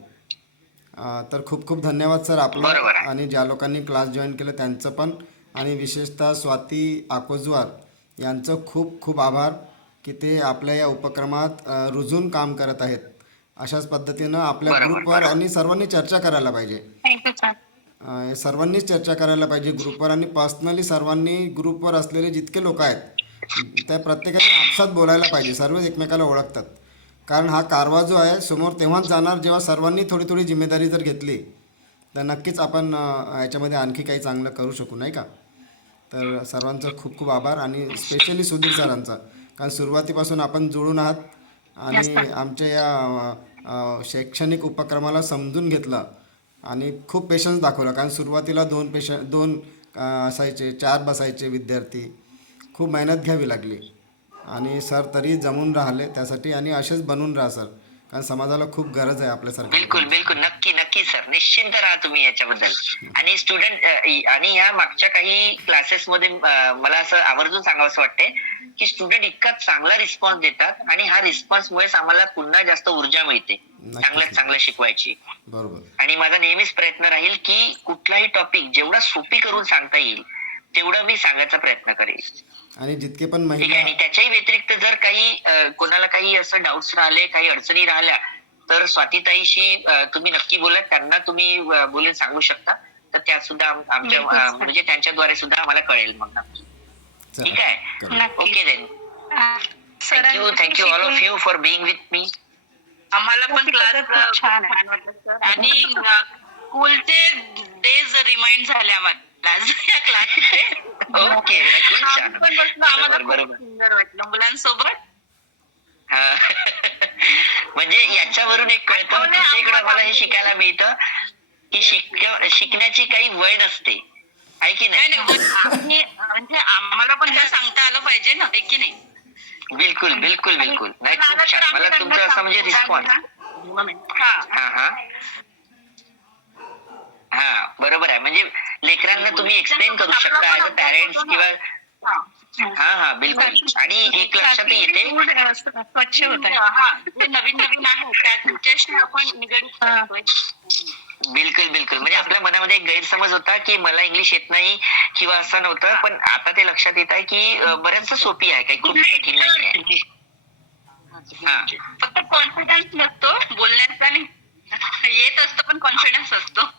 तर खूप खूप धन्यवाद सर आपलं आणि ज्या लोकांनी क्लास जॉईन केलं त्यांचं पण, आणि विशेषतः स्वाती आकोजवार यांचं खूप खूप आभार की ते आपल्या या उपक्रमात रुजून काम करत आहेत. अशाच पद्धतीनं आपल्या ग्रुपवर आणि सर्वांनी चर्चा करायला पाहिजे. Thank you sir. सर्वांनीच चर्चा करायला पाहिजे ग्रुपवर आणि पर्सनली सर्वांनी ग्रुपवर असलेले जितके लोक आहेत त्या प्रत्येकाने आपसात बोलायला पाहिजे. सर्व एकमेकाला ओळखतात. कारण हा कारवा जो आहे समोर तेव्हाच जाणार जेव्हा सर्वांनी थोडी थोडी जिम्मेदारी जर घेतली तर नक्कीच आपण याच्यामध्ये आणखी काही चांगलं करू शकू, नाही का. तर सर्वांचं खूप खूप आभार आणि स्पेशली सुधीर सरांचा, कारण सुरुवातीपासून आपण जोडून आहात आणि आमच्या या शैक्षणिक उपक्रमाला समजून घेतलं आणि खूप पेशन्स दाखवला. कारण सुरुवातीला 2 असायचे, 4 बसायचे विद्यार्थी, खूप मेहनत घ्यावी लागली आणि सर तरी जमून राहिले त्यासाठी. आणि असेच बनून राहा सर. कारण समाजाला खूप गरज आहे आपल्यासारख्या बिलकुल लोकांची. बिलकुल नक्की नक्की सर, निश्चिंत राहा तुम्ही याच्याबद्दल. आणि स्टुडंट आणि ह्या मागच्या काही क्लासेसमध्ये मला असं आवर्जून सांगावंसं वाटते की स्टुडंट इतका चांगला रिस्पॉन्स देतात आणि हा रिस्पॉन्स मुळेच आम्हाला पुन्हा जास्त ऊर्जा मिळते चांगल्यात चांगलं शिकवायची. बरोबर. आणि माझा नेहमीच प्रयत्न राहील की कुठलाही टॉपिक जेवढा सोपी करून सांगता येईल तेवढा मी सांगायचा प्रयत्न करेल. आणि जितके पण ठीक आहे. महिला आणि त्याच्याही व्यतिरिक्त जर काही कोणाला काही असं डाऊट्स राहिले, काही अडचणी राहिल्या तर स्वातीताईशी तुम्ही नक्की बोला. त्यांना तुम्ही बोलून सांगू शकता. तर त्या सुद्धा आमच्या बिलकुल, सर. म्हणजे त्यांच्याद्वारे सुद्धा आम्हाला कळेल मग नक्की. ठीक आहे. करू. नक्की. Okay then. Thank you all of you for being with me. आम्हाला पण क्लास खूप छान आहे. वाटलं सर. आणि स्कूलचे डेज रिमाइंड झाले आम्हाला या क्लासचे. ओके खूप छान. पण बसलो, आम्हाला बरोबर खूप सुंदर वाटलं मुलांसोबत. हा. म्हणजे याच्यावरून एक कळतं आठवणे तुमच्या इकडे आम्हाला मला हे शिकायला मिळतं की शिकण्याची काही वय नसते, आहे की नाही नाही? नाही, म्हणजे आम्हाला पण त्या सांगता आलं पाहिजे ना, आहे की नाही? बिलकुल बिलकुल बिलकुल. नाही खूप छान. मला तुमचं असं म्हणजे रिस्पॉन्स. हा. हा हा हा बरोबर आहे. म्हणजे लेकरांना तुम्ही एक्सप्लेन करू शकता ऍज अ पॅरेंट्स किंवा हा हा बिलकुल. आणि एक लक्षातही येते स्वच्छ होत आहे. हा, जे नवीन नवीन आहे त्याच्याशी आपण निगडीत करतोय. बिलकुल बिलकुल. म्हणजे आपल्या मनामध्ये एक गैरसमज होता की मला इंग्लिश येत नाही किंवा असं नव्हतं, पण आता ते लक्षात येत आहे की बऱ्याच सोपी आहे, काही खूप कठीण नाही आहे. हा फक्त कॉन्फिडन्स नसतो बोलण्याचा, आणि येत असतं पण कॉन्फिडन्स असतो.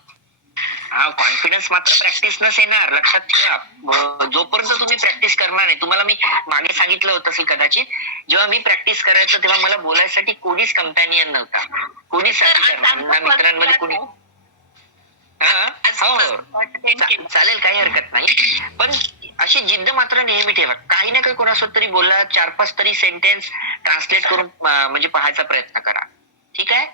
हा कॉन्फिडन्स मात्र प्रॅक्टिसनच येणार, लक्षात ठेवा. जोपर्यंत तुम्ही प्रॅक्टिस करणार नाही. तुम्हाला मी मागे सांगितलं होतं असेल कदाचित, जेव्हा मी प्रॅक्टिस करायचो तेव्हा मला बोलायसाठी कोणीच कंपॅनियन नव्हता, कोणीच साथीदार ना मित्रांमध्ये कोणी. हा हो चालेल, काही हरकत नाही. पण अशी जिद्द मात्र नेहमी ठेवा. काही ना काही कोणासोबत तरी बोला, 4-5 तरी सेंटेन्स ट्रान्सलेट करून म्हणजे पाहायचा प्रयत्न करा. ठीक आहे.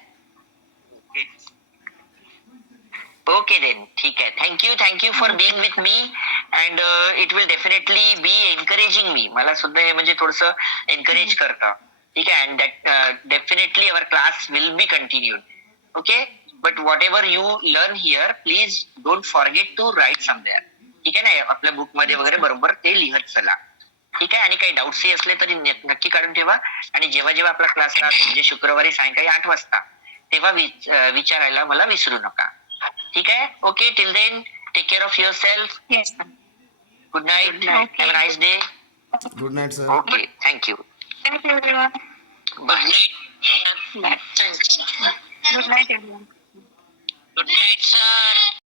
Okay then. ठीक आहे. Thank you for being with me and it will definitely be encouraging me. मला सुद्धा हे म्हणजे थोडस एनकरेज करतं. ठीक आहे. And that definitely our class will be continued. Okay. But whatever you learn here please don't forget to write somewhere. ठीक आहे ना, आपल्या बुक मध्ये वगैरे बरोबर ते लिहत चला. ठीक आहे. आणि काही डाऊट्सही असले तरी नक्की काढून ठेवा. आणि जेव्हा जेव्हा आपला क्लास राहतो म्हणजे शुक्रवारी सायंकाळी 8 वाजता तेव्हा विचारायला मला विसरू नका. ठीक आहे. Okay. Till then take care of yourself. Yes. Good night. Have a nice day. Good night sir. Okay. Thank you. Thank you everyone. Bye. Good night everyone. Good night sir.